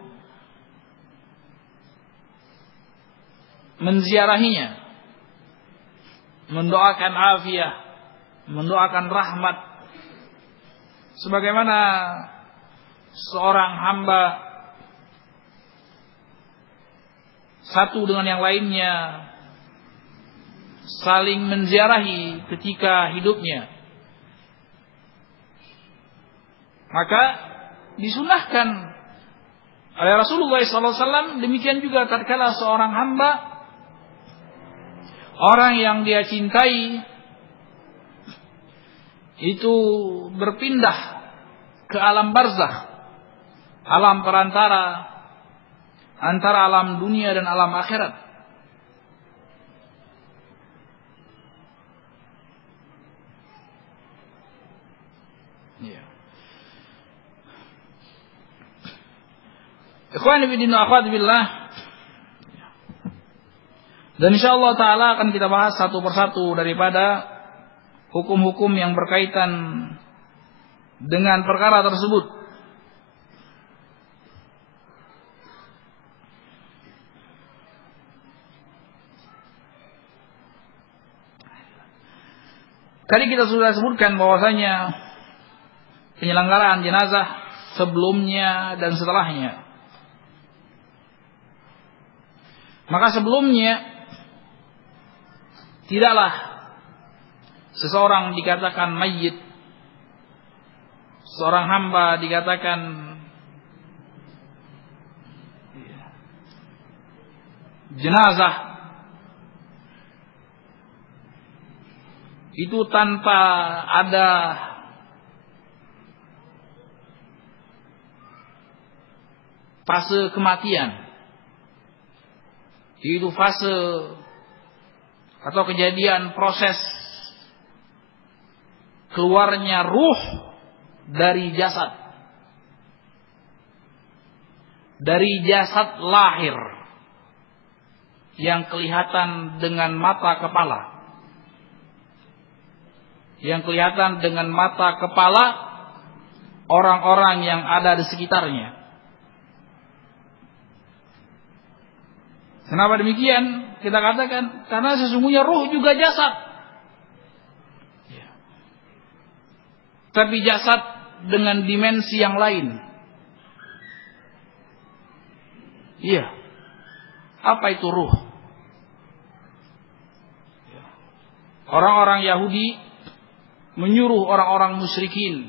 menziarahinya, mendoakan afiah, mendoakan rahmat, sebagaimana seorang hamba satu dengan yang lainnya saling menziarahi ketika hidupnya. Maka disunahkan oleh Rasulullah SAW, demikian juga tatkala seorang hamba, orang yang dia cintai itu berpindah ke alam barzakh, alam perantara antara alam dunia dan alam akhirat. Ikhwani fillah wa akhwati fillah. Dan insyaallah taala akan kita bahas satu persatu daripada hukum-hukum yang berkaitan dengan perkara tersebut. Tadi kita sudah sebutkan bahwasanya penyelenggaraan jenazah sebelumnya dan setelahnya. Maka sebelumnya tidaklah seseorang dikatakan mayyit, seorang hamba dikatakan jenazah, itu tanpa ada fase kematian. Itu fase atau kejadian proses keluarnya ruh dari jasad, lahir yang kelihatan dengan mata kepala, orang-orang yang ada di sekitarnya. Kenapa demikian? Kita katakan karena sesungguhnya ruh juga jasad. tapi jasad dengan dimensi yang lain. Iya. Apa itu ruh? Orang-orang Yahudi menyuruh orang-orang musyrikin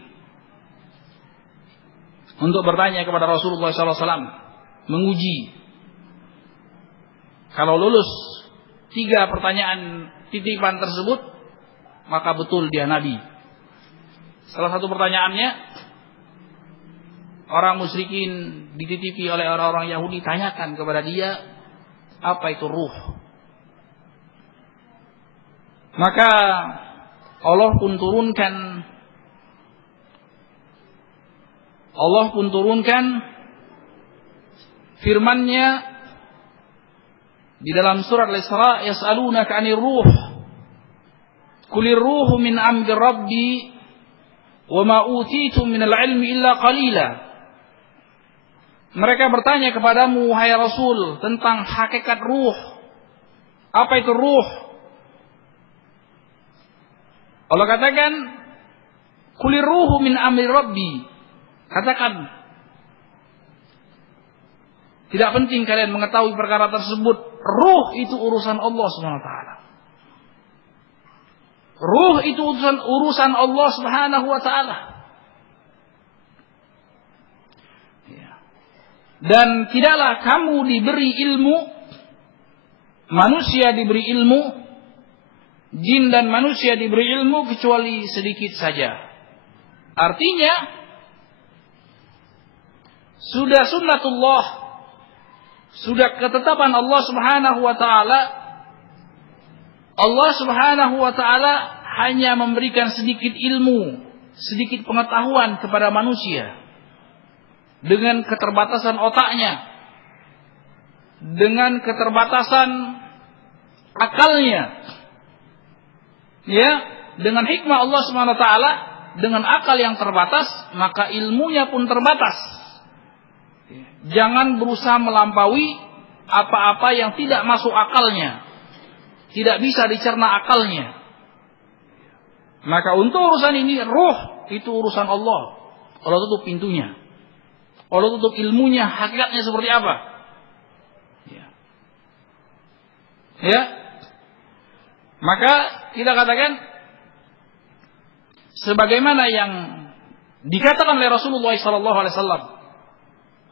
untuk bertanya kepada Rasulullah SAW, menguji. Kalau lulus 3 pertanyaan titipan tersebut, maka betul dia nabi. Salah satu pertanyaannya, orang musyrikin dititipi oleh orang-orang Yahudi, tanyakan kepada dia, apa itu ruh? Maka Allah pun turunkan firman-Nya di dalam surat Al-Isra, yas'alunaka 'anir ruh qulir ruhu min amri rabbi wa ma utitum minal ilmi illa qalila. Mereka bertanya kepadamu, wahai Rasul, tentang hakikat ruh. Apa itu ruh? Allah katakan, qulir ruhu min amri rabbi. Katakan, tidak penting kalian mengetahui perkara tersebut. Ruh itu urusan Allah SWT. Ruh itu urusan Allah Subhanahu wa ta'ala. Dan tidaklah kamu diberi ilmu, manusia diberi ilmu, jin dan manusia diberi ilmu kecuali sedikit saja. Artinya, sudah sunnatullah, sudah ketetapan Allah Subhanahu wa ta'ala. Allah Subhanahu wa ta'ala hanya memberikan sedikit ilmu, sedikit pengetahuan kepada manusia dengan keterbatasan otaknya, dengan keterbatasan akalnya. Ya, dengan hikmah Allah Subhanahu wa ta'ala, dengan akal yang terbatas, maka ilmunya pun terbatas. Jangan berusaha melampaui apa-apa yang tidak masuk akalnya, tidak bisa dicerna akalnya. Maka untuk urusan ini, ruh itu urusan Allah. Allah tutup pintunya, Allah tutup ilmunya, hakikatnya seperti apa. Ya. Maka kita katakan, sebagaimana yang dikatakan oleh Rasulullah SAW,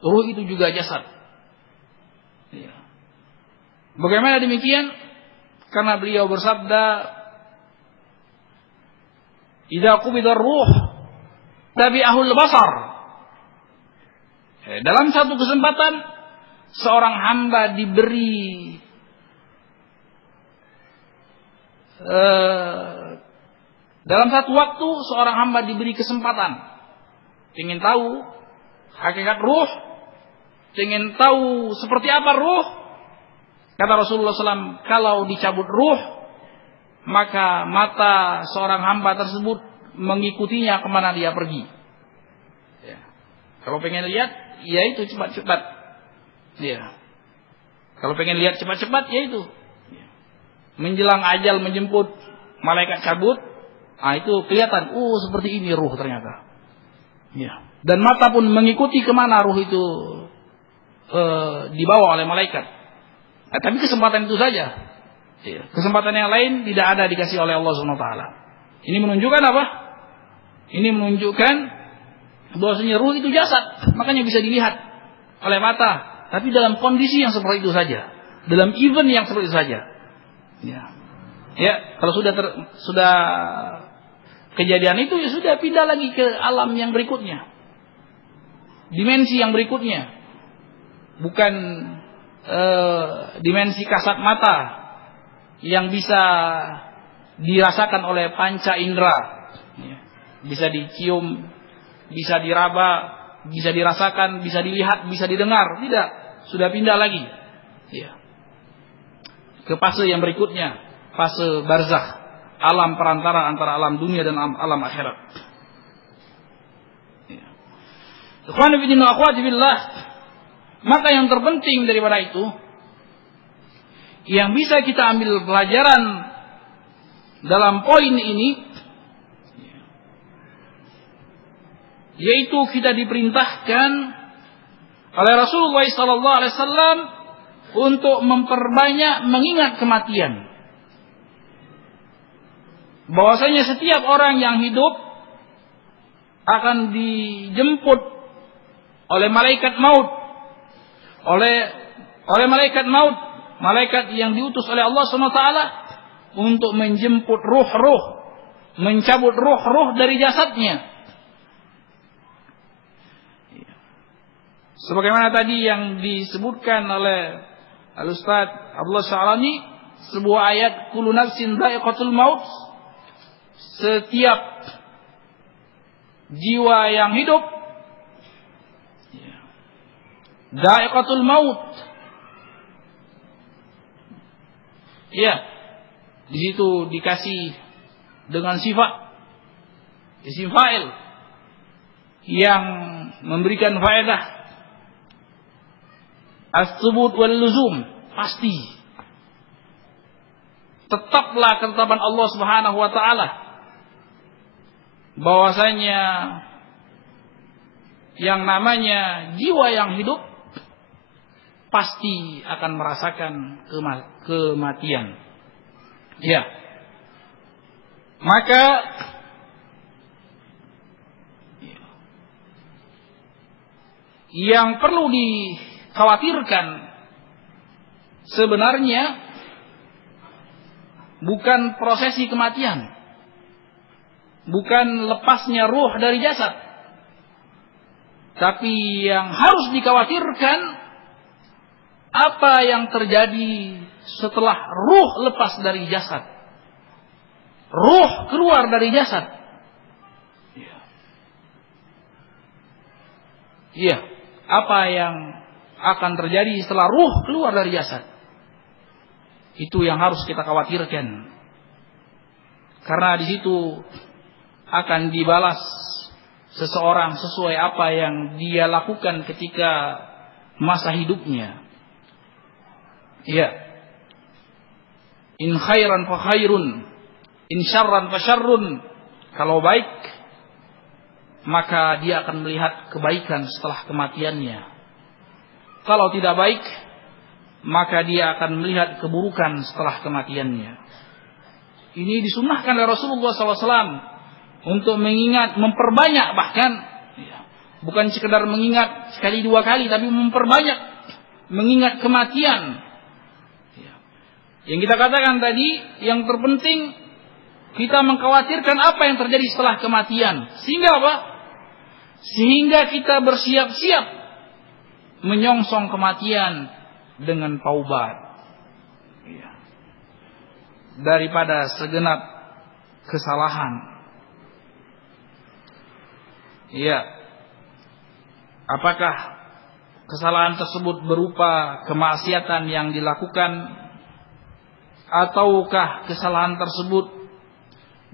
ruh itu juga jasad. Ya. Bagaimana demikian? Karena beliau bersabda, "Idza qubida ar-ruh tabi'ahul basar." Dalam satu kesempatan, seorang hamba diberi dalam satu waktu, seorang hamba diberi kesempatan, ingin tahu hakikat ruh, ingin tahu seperti apa ruh. Kata Rasulullah SAW, kalau dicabut ruh, maka mata seorang hamba tersebut mengikutinya kemana dia pergi. Ya. Kalau pengen lihat, ya itu cepat-cepat. Ya. Kalau pengen lihat cepat-cepat, ya itu. Ya. Menjelang ajal menjemput, malaikat cabut, itu kelihatan, seperti ini ruh ternyata. Ya. Dan mata pun mengikuti kemana ruh itu dibawa oleh malaikat. Tapi kesempatan itu saja. Kesempatan yang lain tidak ada dikasih oleh Allah SWT. Ini menunjukkan apa? Ini menunjukkan bahwasanya ruh itu jasad, makanya bisa dilihat oleh mata. Tapi dalam kondisi yang seperti itu saja, dalam event yang seperti itu saja. Ya, kalau sudah kejadian itu, ya sudah pindah lagi ke alam yang berikutnya, dimensi yang berikutnya, bukan dimensi kasat mata yang bisa dirasakan oleh panca indera, bisa dicium, bisa diraba, bisa dirasakan, bisa dilihat, bisa didengar. Tidak, sudah pindah lagi ke fase yang berikutnya, fase barzakh, alam perantara antara alam dunia dan alam akhirat. Ikhwan fillah, akhwati fillah, maka yang terpenting daripada itu, yang bisa kita ambil pelajaran dalam poin ini, yaitu kita diperintahkan oleh Rasulullah SAW untuk memperbanyak mengingat kematian. Bahwasanya setiap orang yang hidup akan dijemput oleh malaikat maut, oleh malaikat maut, malaikat yang diutus oleh Allah SWT untuk menjemput ruh-ruh, mencabut ruh-ruh dari jasadnya. Sebagaimana tadi yang disebutkan oleh Al-Ustaz Abdullah Sya'rani, sebuah ayat kullu nafsin dha'iqatul maut, setiap jiwa yang hidup dha'iqatul maut. Ya, di situ dikasih dengan sifat isim fa'il yang memberikan faedah as-subut wal luzum, pasti. Tetaplah ketetapan Allah Subhanahu wa taala bahwasanya yang namanya jiwa yang hidup pasti akan merasakan kematian. Ya. Maka yang perlu dikhawatirkan sebenarnya bukan prosesi kematian, bukan lepasnya ruh dari jasad, tapi yang harus dikhawatirkan apa yang terjadi setelah ruh lepas dari jasad, ruh keluar dari jasad. Iya, apa yang akan terjadi setelah ruh keluar dari jasad? Itu yang harus kita khawatirkan. Karena di situ akan dibalas seseorang sesuai apa yang dia lakukan ketika masa hidupnya. Iya. In khairan fa khairun, in syarran fa syarrun. Kalau baik, maka dia akan melihat kebaikan setelah kematiannya. Kalau tidak baik, maka dia akan melihat keburukan setelah kematiannya. Ini disunnahkan oleh Rasulullah SAW untuk mengingat, memperbanyak bahkan, bukan sekedar mengingat sekali dua kali, tapi memperbanyak mengingat kematian. Yang kita katakan tadi, yang terpenting kita mengkhawatirkan apa yang terjadi setelah kematian. Sehingga apa? Sehingga kita bersiap-siap menyongsong kematian dengan taubat daripada segenap kesalahan. Iya. Apakah kesalahan tersebut berupa kemaksiatan yang dilakukan, ataukah kesalahan tersebut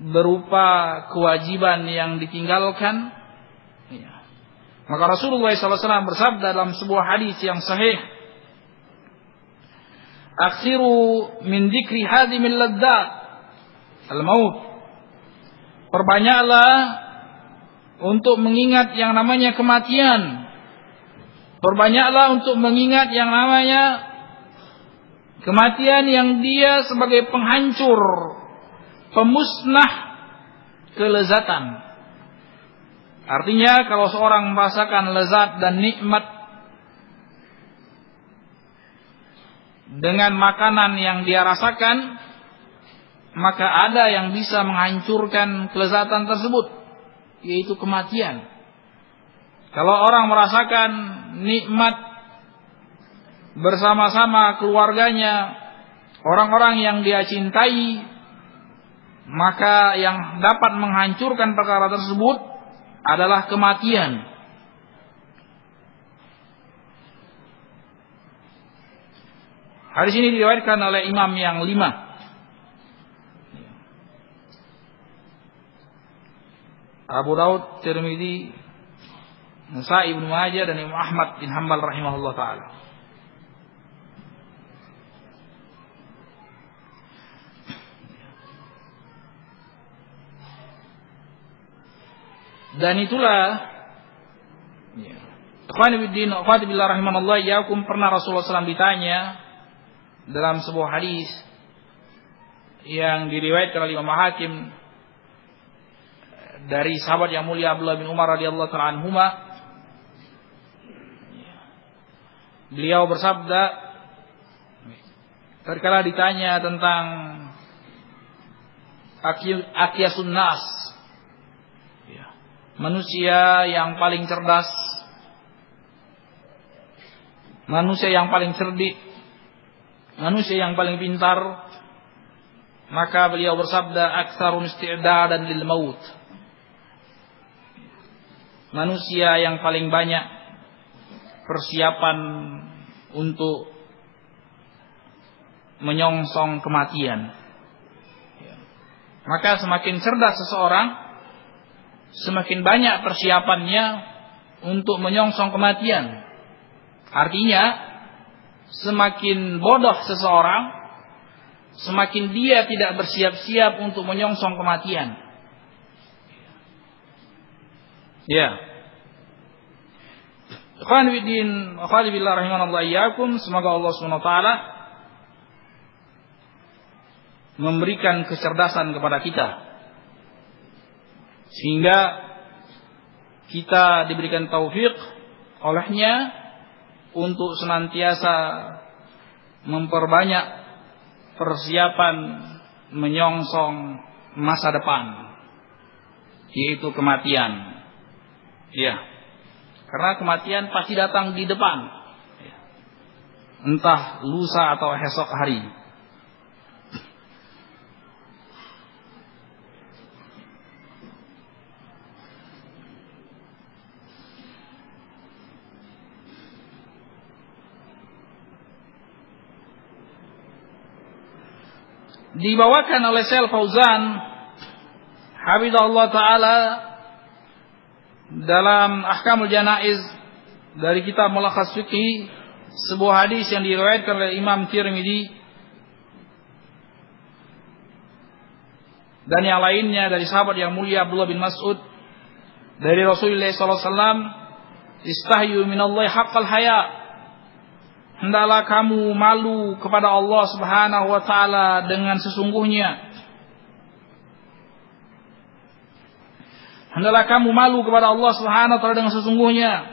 berupa kewajiban yang ditinggalkan? Maka Rasulullah SAW bersabda dalam sebuah hadis yang sahih, aksiru min dzikri hadimil ladzat al-maut. Perbanyaklah untuk mengingat yang namanya kematian. Perbanyaklah untuk mengingat yang namanya kematian yang dia sebagai penghancur, pemusnah kelezatan. Artinya kalau seorang merasakan lezat dan nikmat dengan makanan yang dia rasakan, maka ada yang bisa menghancurkan kelezatan tersebut, yaitu kematian. Kalau orang merasakan nikmat bersama-sama keluarganya, orang-orang yang dia cintai, maka yang dapat menghancurkan perkara tersebut adalah kematian. Hadis ini diriwayatkan oleh imam yang 5. Abu Daud, Tirmidzi, Nasa'i, Ibnu Majah, dan Imam Ahmad bin Hanbal rahimahullah ta'ala. Dan itulah Ya. Ikhwani fiddin, akhwati billah rahimanallah iyyakum, pernah Rasulullah SAW ditanya dalam sebuah hadis yang diriwayatkan oleh Imam Hakim dari sahabat yang mulia Abdullah bin Umar radhiyallahu ta'ala anhuma. Beliau bersabda tatkala ditanya tentang aqyasun nas, manusia yang paling cerdas, manusia yang paling cerdik, manusia yang paling pintar, maka beliau bersabda aktsarun isti'dadan lil maut, manusia yang paling banyak persiapan untuk menyongsong kematian. Maka semakin cerdas seseorang, semakin banyak persiapannya untuk menyongsong kematian. Artinya, semakin bodoh seseorang, semakin dia tidak bersiap-siap untuk menyongsong kematian. Ya. Ikhwan fiddin, akhwati billah rahimanallah iyyakum, semoga Allah Subhanahu wa taala memberikan kecerdasan kepada kita sehingga kita diberikan taufik olehnya untuk senantiasa memperbanyak persiapan menyongsong masa depan, yaitu kematian. Ya, karena kematian pasti datang di depan, entah lusa atau esok hari. Dibawakan oleh Syekh Fauzan hafizahullah taala dalam Ahkamul Janaiz dari kitab Mulakhas Fiqhi, sebuah hadis yang diriwayatkan oleh Imam Tirmidzi dan yang lainnya dari sahabat yang mulia Abdullah bin Mas'ud dari Rasulullah sallallahu alaihi wasallam, istahyu minallahi haqqal haya, hendaklah kamu malu kepada Allah Subhanahu wa taala dengan sesungguhnya. Hendaklah kamu malu kepada Allah Subhanahu wa taala dengan sesungguhnya.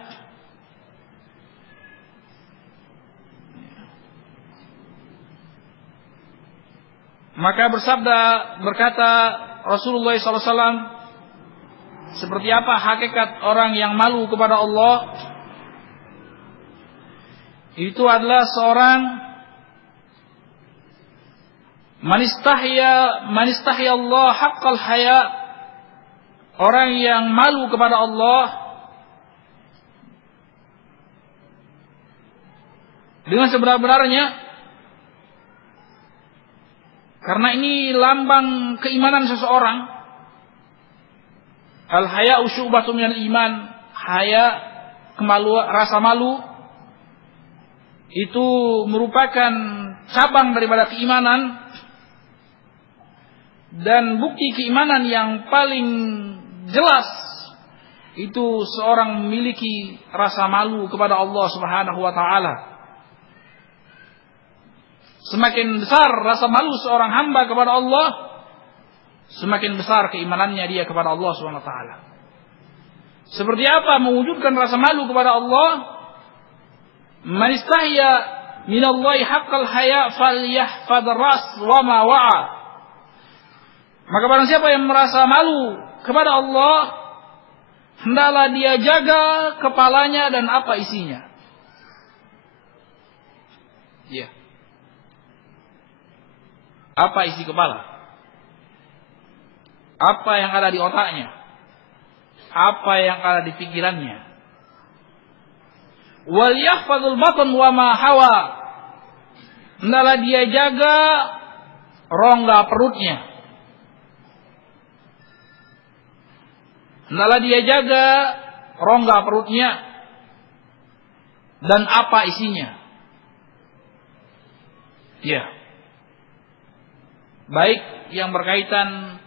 Maka berkata Rasulullah sallallahu alaihi wasallam, seperti apa hakikat orang yang malu kepada Allah? Itu adalah seorang manistahya Allah haqqal haya, orang yang malu kepada Allah dengan sebenar-benarnya, karena ini lambang keimanan seseorang. Al haya'u syu'batun minal iman, haya, rasa malu itu merupakan cabang daripada keimanan, dan bukti keimanan yang paling jelas itu seorang memiliki rasa malu kepada Allah Subhanahu wa taala. Semakin besar rasa malu seorang hamba kepada Allah, semakin besar keimanannya dia kepada Allah Subhanahu wa taala. Seperti apa mewujudkan rasa malu kepada Allah? Man istahya minallahi haqqal haya falyahfadh ras wa ma wa'a. Maka barang siapa yang merasa malu kepada Allah, hendaklah dia jaga kepalanya dan apa isinya. Ya. Apa isi kepala? Apa yang ada di otaknya? Apa yang ada di pikirannya? Wal yahfazul batn wa ma hawa. Hendaklah dia jaga rongga perutnya. Hendaklah dia jaga rongga perutnya dan apa isinya. Ya. Baik yang berkaitan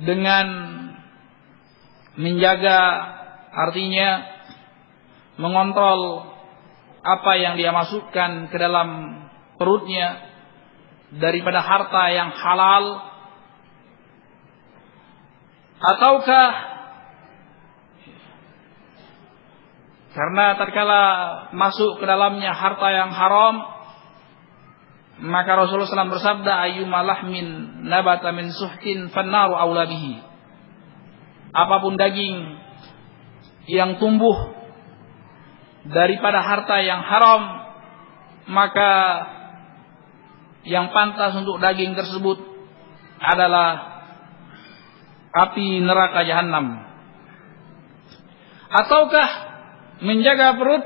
dengan menjaga artinya mengontrol apa yang dia masukkan ke dalam perutnya daripada harta yang halal, ataukah karena tatkala masuk ke dalamnya harta yang haram, maka Rasulullah SAW bersabda, ayyuma lahmin nabata min suhtin fannaru aula bihi. Apapun daging yang tumbuh daripada harta yang haram, maka yang pantas untuk daging tersebut adalah api neraka jahanam. Ataukah menjaga perut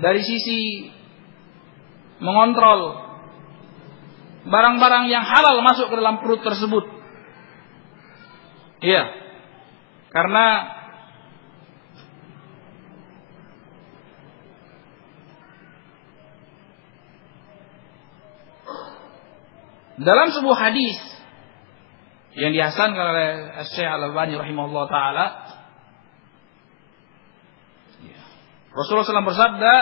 dari sisi mengontrol barang-barang yang halal masuk ke dalam perut tersebut. Iya. Karena dalam sebuah hadis yang dihasankan oleh Syekh Al-Albani rahimahullah taala, Rasulullah SAW bersabda,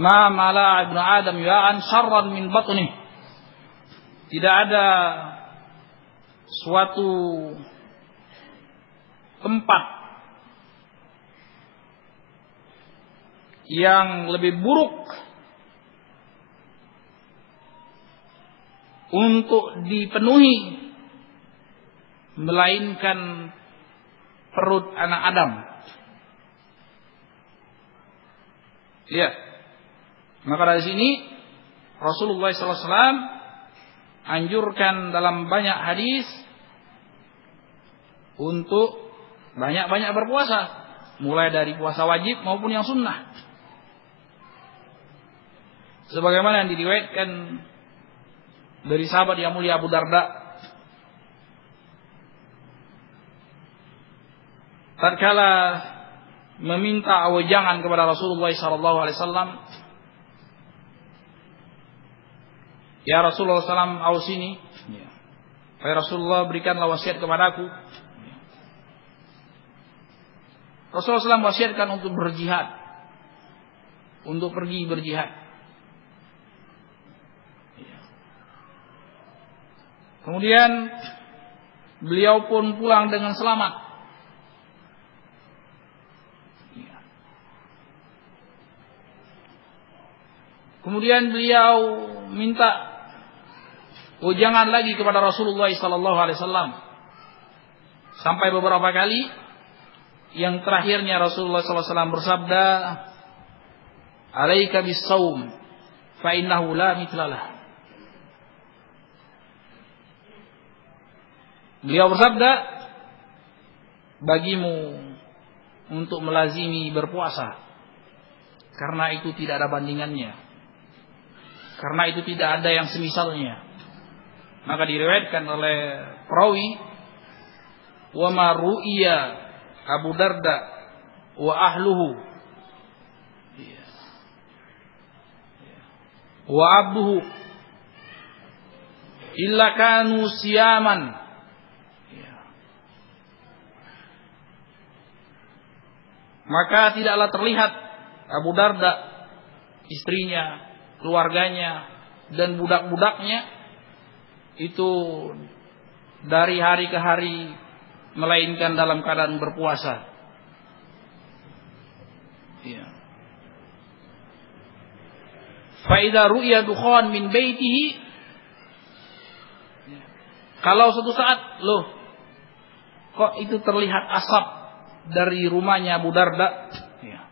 "Ma mala ibnu Adam ya'an syarran min batnih." Tidak ada suatu tempat yang lebih buruk untuk dipenuhi melainkan perut anak Adam. Ya. Maka dari sini Rasulullah SAW anjurkan dalam banyak hadis untuk banyak-banyak berpuasa, mulai dari puasa wajib maupun yang sunnah. Sebagaimana yang diriwayatkan dari sahabat yang mulia Abu Darda, tatkala meminta awajangan kepada Rasulullah SAW, ya Rasulullah SAW, ausini, ya Rasulullah, berikanlah wasiat kepadaku. Rasulullah SAW wasiatkan untuk berjihad, untuk pergi berjihad. Kemudian beliau pun pulang dengan selamat. Kemudian beliau minta ujangan lagi kepada Rasulullah SAW sampai beberapa kali. Yang terakhirnya Rasulullah SAW bersabda, "Alaika bis-shaum, fa innahu la mithlalah." Beliau bersabda, bagimu untuk melazimi berpuasa, karena itu tidak ada bandingannya, karena itu tidak ada yang semisalnya. Maka diriwayatkan oleh perawi, wa ma ru'iya Abu Darda wa ahluhu wa abduhu illa kanu siyaman. Maka tidaklah terlihat Abu Darda, istrinya, keluarganya, dan budak-budaknya itu dari hari ke hari melainkan dalam keadaan berpuasa. Ya. Fa idza ru'ya dukhan min baitihi, kalau suatu saat, loh, kok itu terlihat asap dari rumahnya Abu Darda, ya.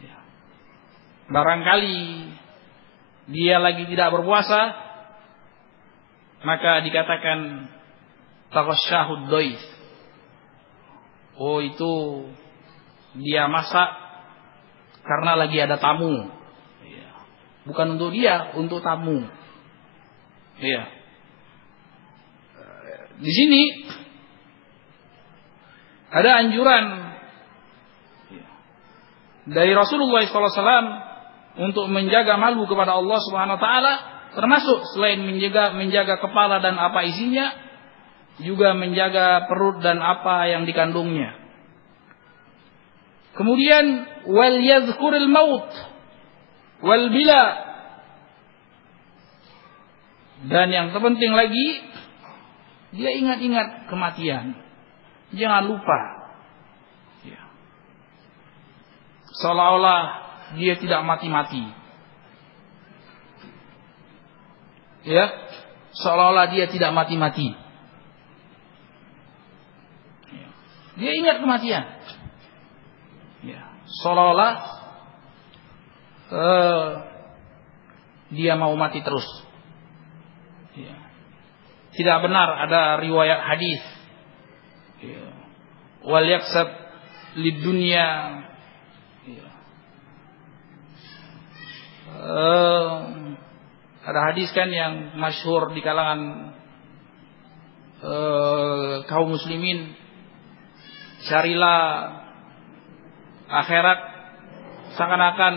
Ya. Barangkali dia lagi tidak berpuasa, maka dikatakan taghashshahud dhaif. Oh, itu dia masak karena lagi ada tamu. Ya. Bukan untuk dia, untuk tamu. Ya. Di sini ada anjuran dari Rasulullah SAW untuk menjaga malu kepada Allah Subhanahu Wa Taala, termasuk selain menjaga kepala dan apa isinya, juga menjaga perut dan apa yang dikandungnya. Kemudian wal yadhkuril maut wal bila, dan yang terpenting lagi, dia ingat-ingat kematian. Jangan lupa. Ya. Seolah-olah dia tidak mati-mati. Ya, seolah-olah dia tidak mati-mati. Ya. Dia ingat kematian. Ya. Seolah-olah dia mau mati terus. Ya. Tidak benar ada riwayat hadis. Ya. Wal yaksab lid dunya. Ya. Ada hadis kan yang masyhur di kalangan kaum muslimin, carilah akhirat seakan-akan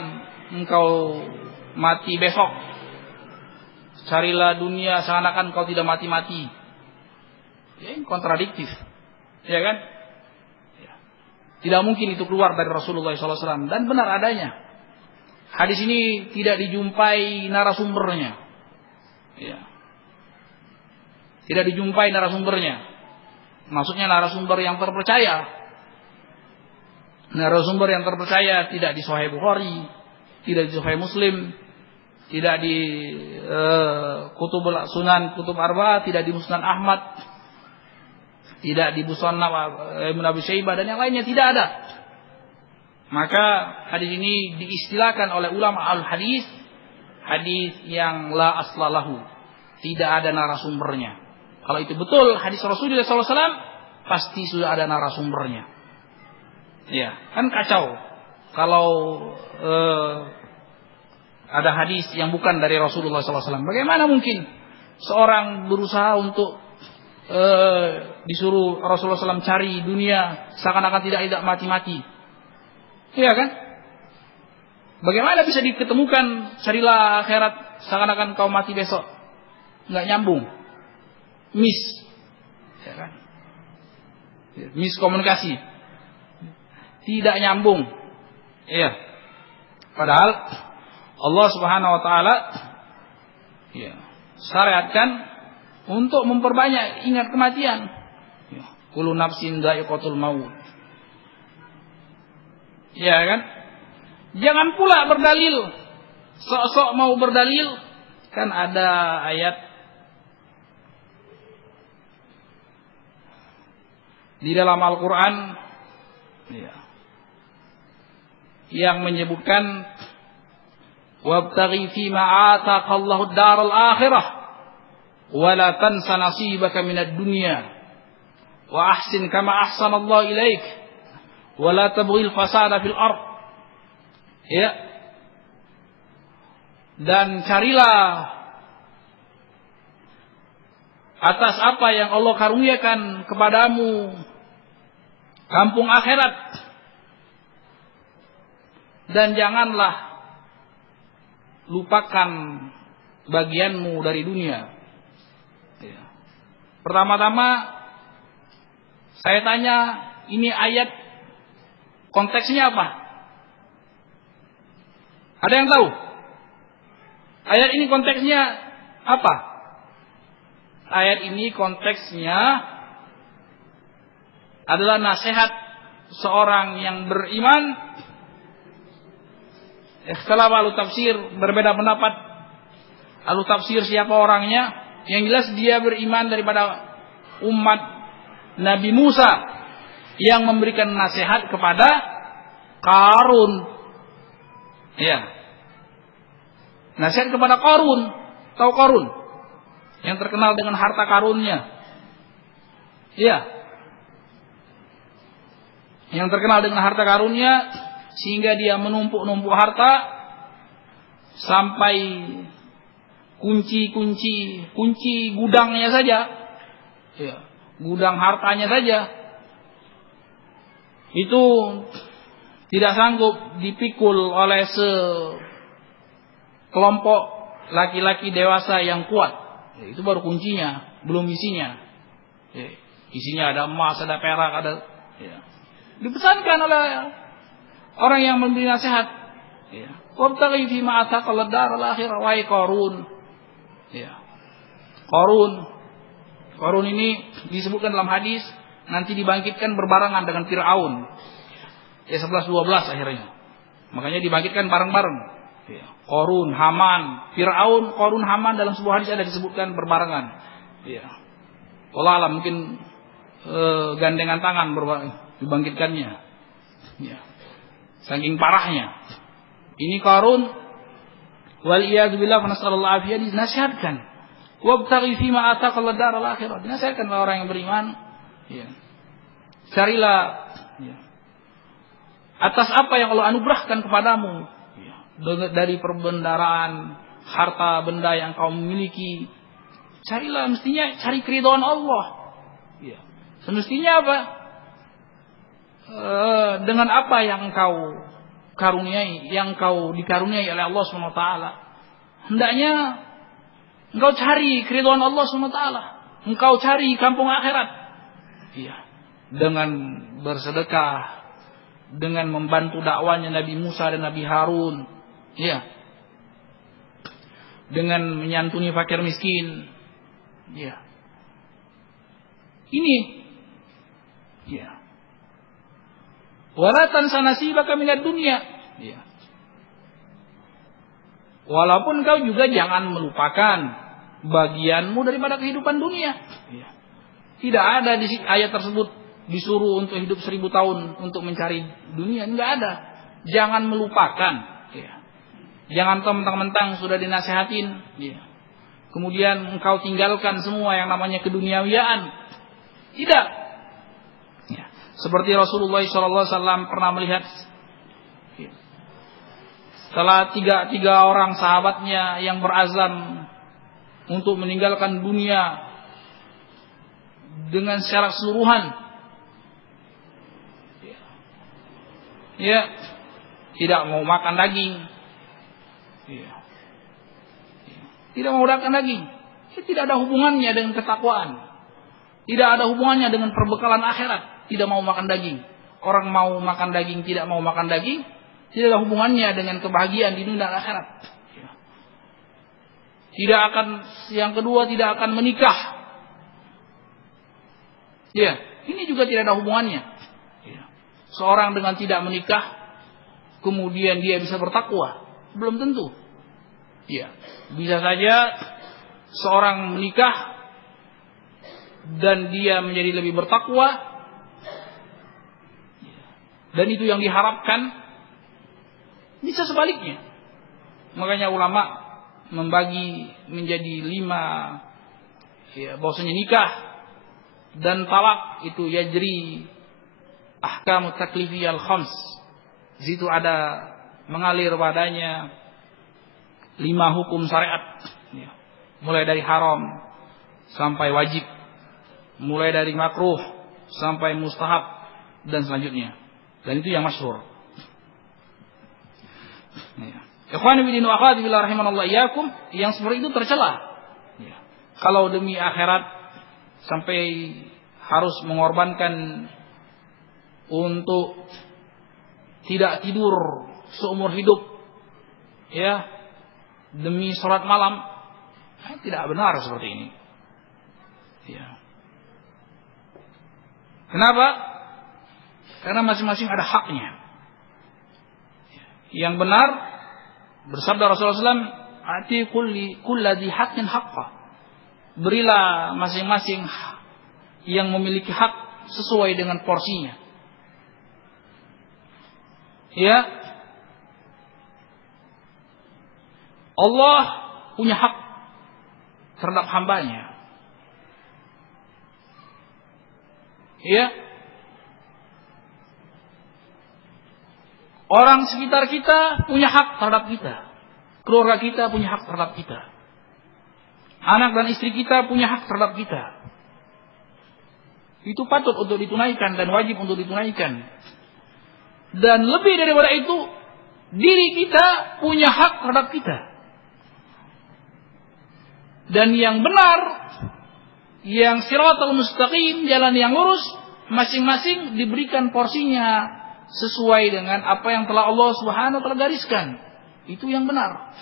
engkau mati besok. Carilah dunia seakan-akan engkau tidak mati-mati. Ya, ini kontradiktif. Ya kan? Ya. Tidak mungkin itu keluar dari Rasulullah SAW. Dan benar adanya. Hadis ini tidak dijumpai narasumbernya. Ya. Tidak dijumpai narasumbernya. Maksudnya narasumber yang terpercaya. Narasumber yang terpercaya tidak di Sahih Bukhari, tidak di Sahih Muslim, tidak di Kutub Sunan Kutub Arba'ah, tidak di Musnad Ahmad, tidak di Musannaf Ibnu Abi Syaibah dan yang lainnya, tidak ada. Maka hadis ini diistilahkan oleh ulama al-hadis hadis yang la aslalahu, tidak ada narasumbernya. Kalau itu betul hadis Rasulullah SAW, pasti sudah ada narasumbernya. Ya, kan kacau kalau ada hadis yang bukan dari Rasulullah SAW. Bagaimana mungkin seorang berusaha untuk disuruh Rasulullah SAW cari dunia seakan-akan tidak mati-mati? Iya kan? Bagaimana bisa diketemukan carilah akhirat seakan-akan kau mati besok? Nggak nyambung, ya kan? Miskomunikasi, tidak nyambung. Iya. Padahal Allah Subhanahu wa taala ya syariatkan untuk memperbanyak ingat kematian. Ya, kullu nafsin dha'iqatul maut. Ya kan? Jangan pula berdalil. Sok-sok mau berdalil, kan ada ayat di dalam Al-Qur'an ya, yang menyebutkan wabtaghi fima ataqallahu ad-daral akhirah wa la tansa nasibaka minad dunya wa ahsin kama ahsanallahu ilaik wa la tabghil fasada fil ard. Ya. Dan carilah atas apa yang Allah karuniakan kepadamu kampung akhirat, dan janganlah lupakan bagianmu dari dunia. Ya. Pertama-tama saya tanya, ini ayat konteksnya apa? Ada yang tahu? Ayat ini konteksnya apa? Ayat ini konteksnya adalah nasihat seorang yang beriman. Ikhtilaf ahlu tafsir, berbeda pendapat ahlu tafsir siapa orangnya. Yang jelas dia beriman daripada umat Nabi Musa yang memberikan nasihat kepada Qarun. Ya. Nasihat kepada Qarun. Tahu Qarun? Yang terkenal dengan harta karunnya. Ya. Yang terkenal dengan harta karunnya, sehingga dia menumpuk-numpuk harta sampai kunci gudangnya saja, ya, gudang hartanya saja itu tidak sanggup dipikul oleh sekelompok laki-laki dewasa yang kuat. Ya, itu baru kuncinya, belum isinya. Ya. Isinya ada emas, ada perak, ada. Ya. Dipesankan oleh orang yang memberi nasihat. Ya. Wabtaghi fima ataqal dar al-akhirah wa Qarun. Ya. Qarun ini disebutkan dalam hadis nanti dibangkitkan berbarengan dengan Fir'aun. Ya 11-12 akhirnya. Makanya dibangkitkan bareng-bareng. Ya. Qarun, Haman, Fir'aun, Qarun, Haman dalam sebuah hadis ada disebutkan berbarengan. Ya. Wallah alam mungkin gandengan tangan dibangkitkannya. Ya. Saking parahnya. Ini Qarun wal iyad billah wa nasallallahu afiyah dinasihatkan. Wabtaghi fima ataqal dar al akhirah. Dinasihatkan oleh orang yang beriman. Ya. Carilah ya, atas apa yang Allah anugerahkan kepadamu ya, dari perbendaharaan harta benda yang kau miliki. Carilah mestinya cari keridhaan Allah. Ya. Semestinya apa? Dengan apa yang kau karuniai, yang kau dikaruniai oleh Allah SWT, hendaknya engkau cari keridhaan Allah SWT. Engkau cari kampung akhirat. Ya. Dengan bersedekah, dengan membantu dakwanya Nabi Musa dan Nabi Harun, ya, dengan menyantuni fakir miskin, ya, ini, ya, wala tansa nasibaka minad dunya, ya, walaupun kau juga jangan melupakan bagianmu daripada kehidupan dunia, ya. Tidak ada di ayat tersebut disuruh untuk hidup 1000 tahun untuk mencari dunia, enggak ada. Jangan melupakan. Ya. Jangan mentang-mentang sudah dinasihatin, ya. Kemudian engkau tinggalkan semua yang namanya keduniawiaan. Tidak. Ya. Seperti Rasulullah SAW pernah melihat, ya, setelah tiga orang sahabatnya yang berazam untuk meninggalkan dunia dengan secara keseluruhan. Ya, tidak mau makan daging. Ya. Tidak mau makan daging. Ya, tidak ada hubungannya dengan ketakwaan. Tidak ada hubungannya dengan perbekalan akhirat. Tidak mau makan daging. Orang mau makan daging, tidak mau makan daging, tidak ada hubungannya dengan kebahagiaan di dunia dan akhirat. Ya. Tidak akan, yang kedua tidak akan menikah. Ya, ini juga tidak ada hubungannya. Seorang dengan tidak menikah, kemudian dia bisa bertakwa, belum tentu. Ya, bisa saja seorang menikah dan dia menjadi lebih bertakwa, dan itu yang diharapkan. Bisa sebaliknya. Makanya ulama membagi menjadi 5, ya, bahwasanya nikah dan talak itu yajri ahkam taklifiyal khams. Di situ ada mengalir padanya 5 hukum syariat. Ya. Mulai dari haram sampai wajib. Mulai dari makruh sampai mustahab dan selanjutnya. Dan itu yang masyhur. Ya. Ikhwani fillah wa akhwati fillah rahimanallah iyyakum, yang seperti itu tercela. Ya. Kalau demi akhirat sampai harus mengorbankan untuk tidak tidur seumur hidup, ya, demi sholat malam, tidak benar seperti ini. Ya. Kenapa? Karena masing-masing ada haknya. Yang benar, bersabda Rasulullah SAW, ati kulladhi haqqin haqqa. Berilah masing-masing yang memiliki hak sesuai dengan porsinya. Ya, Allah punya hak terhadap hambanya. Ya, orang sekitar kita punya hak terhadap kita, keluarga kita punya hak terhadap kita, anak dan istri kita punya hak terhadap kita. Itu patut untuk ditunaikan dan wajib untuk ditunaikan. Dan lebih daripada itu, diri kita punya hak terhadap kita. Dan yang benar, yang siratal mustaqim, jalan yang lurus, masing-masing diberikan porsinya sesuai dengan apa yang telah Allah Subhanahu wa taala gariskan. Itu yang benar.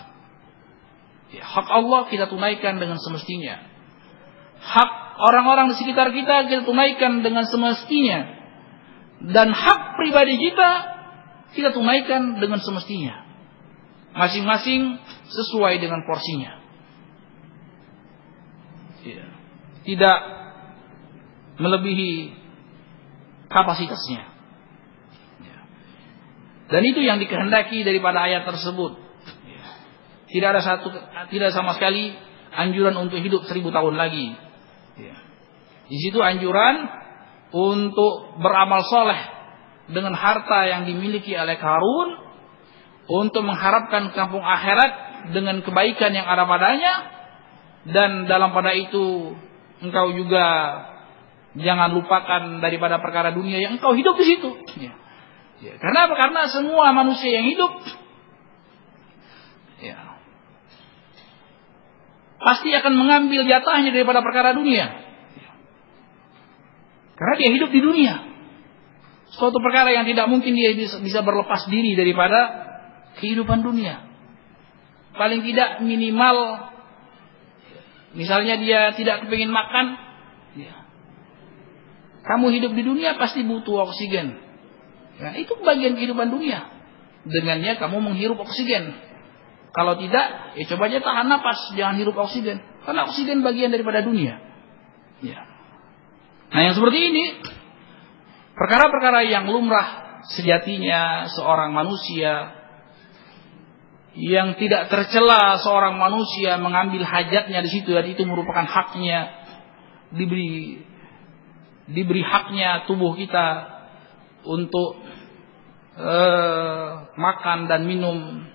Ya, hak Allah kita tunaikan dengan semestinya. Hak orang-orang di sekitar kita tunaikan dengan semestinya. Dan hak pribadi kita tunaikan dengan semestinya. Masing-masing sesuai dengan porsinya. Ya. Tidak melebihi kapasitasnya. Ya. Dan itu yang dikehendaki daripada ayat tersebut. Ya. Tidak sama sekali anjuran untuk hidup 1000 tahun lagi. Ya. Di situ anjuran untuk beramal soleh dengan harta yang dimiliki oleh Qarun, untuk mengharapkan kampung akhirat dengan kebaikan yang ada padanya, dan dalam pada itu engkau juga jangan lupakan daripada perkara dunia yang engkau hidup di situ. Ya. Ya. Karena apa? Karena semua manusia yang hidup ya, pasti akan mengambil jatahnya daripada perkara dunia. Ya. Karena dia hidup di dunia. Suatu perkara yang tidak mungkin dia bisa berlepas diri daripada kehidupan dunia. Paling tidak minimal, misalnya dia tidak kepingin makan, ya. Kamu hidup di dunia pasti butuh oksigen. Ya, itu bagian kehidupan dunia. Dengannya kamu menghirup oksigen. Kalau tidak, ya coba aja tahan napas, jangan hirup oksigen. Karena oksigen bagian daripada dunia. Ya. Nah yang seperti ini, perkara-perkara yang lumrah sejatinya seorang manusia, yang tidak tercela seorang manusia mengambil hajatnya di situ, dan itu merupakan haknya, diberi haknya tubuh kita untuk makan dan minum,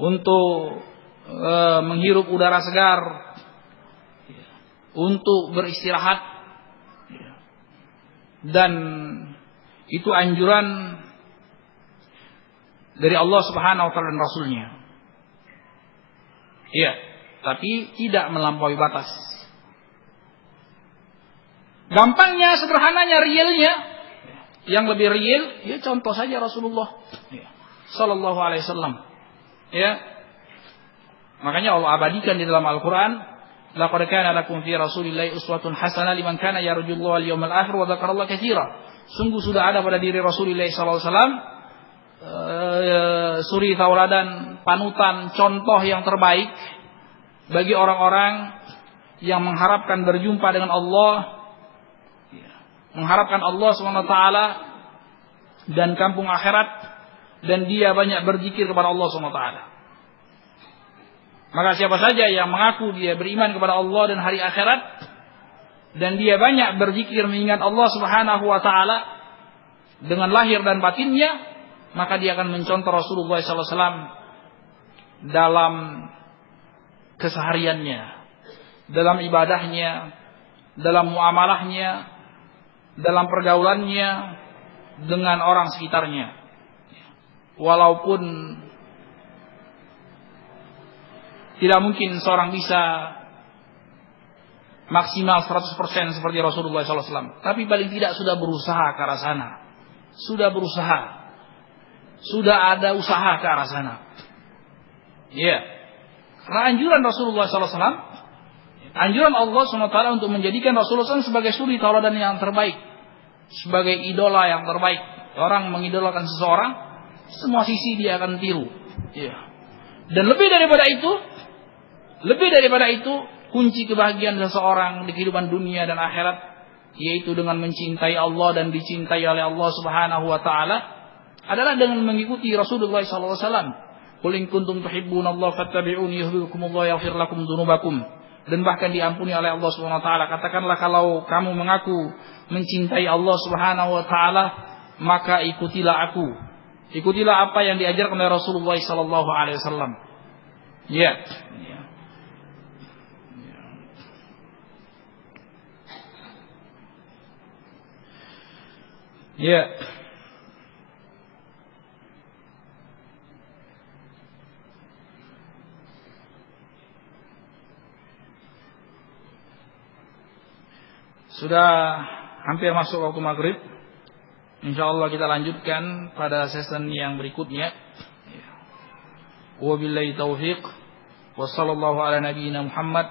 untuk menghirup udara segar, untuk beristirahat, dan itu anjuran dari Allah Subhanahu wa taala dan Rasulnya. Iya, tapi tidak melampaui batas. Gampangnya, sederhananya, realnya, yang lebih real, ya contoh saja Rasulullah Sallallahu Alaihi Wasallam. Ya, makanya Allah abadikan di dalam Al-Quran, laqad kana lakum fi Rasulillahi uswatun hasanah liman kana yarjullaha wal yawmal akhir wa dzakarallaha katsiran. Sungguh sudah ada pada diri Rasulullah Sallallahu Alaihi Wasallam suri tauladan, panutan, contoh yang terbaik bagi orang-orang yang mengharapkan berjumpa dengan Allah, mengharapkan Allah SWT dan kampung akhirat, dan dia banyak berzikir kepada Allah SWT. Maka siapa saja yang mengaku dia beriman kepada Allah dan hari akhirat, dan dia banyak berzikir mengingat Allah Subhanahu wa taala dengan lahir dan batinnya, maka dia akan mencontoh Rasulullah SAW dalam kesehariannya, dalam ibadahnya, dalam muamalahnya, dalam pergaulannya dengan orang sekitarnya. Walaupun tidak mungkin seorang bisa maksimal 100% seperti Rasulullah SAW, tapi paling tidak sudah berusaha ke arah sana. Sudah berusaha. Sudah ada usaha ke arah sana. Ya. Karena anjuran Rasulullah SAW, anjuran Allah SWT untuk menjadikan Rasulullah SAW sebagai suri tauladan yang terbaik, sebagai idola yang terbaik. Orang mengidolakan seseorang, semua sisi dia akan tiru. Ya. Dan lebih daripada itu, kunci kebahagiaan seseorang di kehidupan dunia dan akhirat, yaitu dengan mencintai Allah dan dicintai oleh Allah Subhanahu wa taala, adalah dengan mengikuti Rasulullah sallallahu alaihi wasallam. Qul in kuntum tuhibbunallaha fattabi'uni yuhibbukumullahu yaghfir lakum dzunubakum. Dan bahkan diampuni oleh Allah Subhanahu wa taala. Katakanlah kalau kamu mengaku mencintai Allah Subhanahu wa taala, maka ikutilah aku. Ikutilah apa yang diajarkan oleh Rasulullah sallallahu alaihi wasallam. Ya. Ya. Sudah hampir masuk waktu maghrib. InsyaAllah kita lanjutkan pada season yang berikutnya. Wabillahi taufiq. Wassallallahu ala nabiyyina Muhammad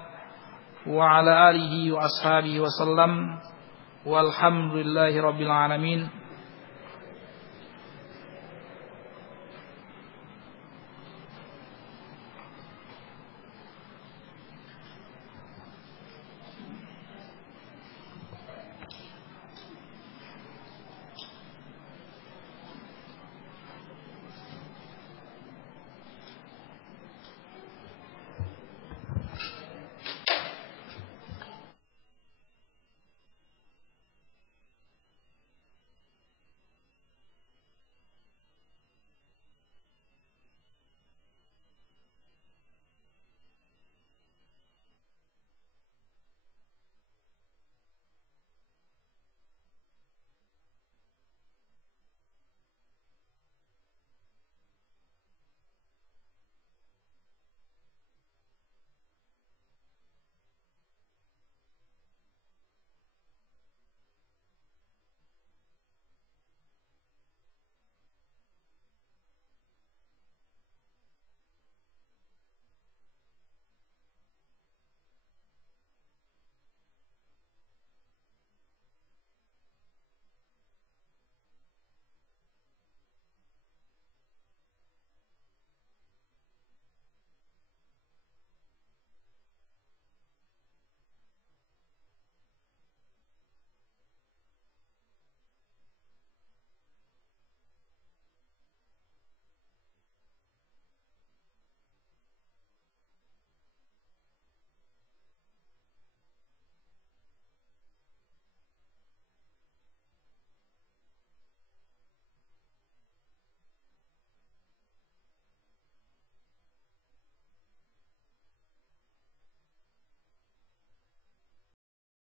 wa ala alihi wa ashabihi wa sallam. Walhamdulillahi rabbil alamin.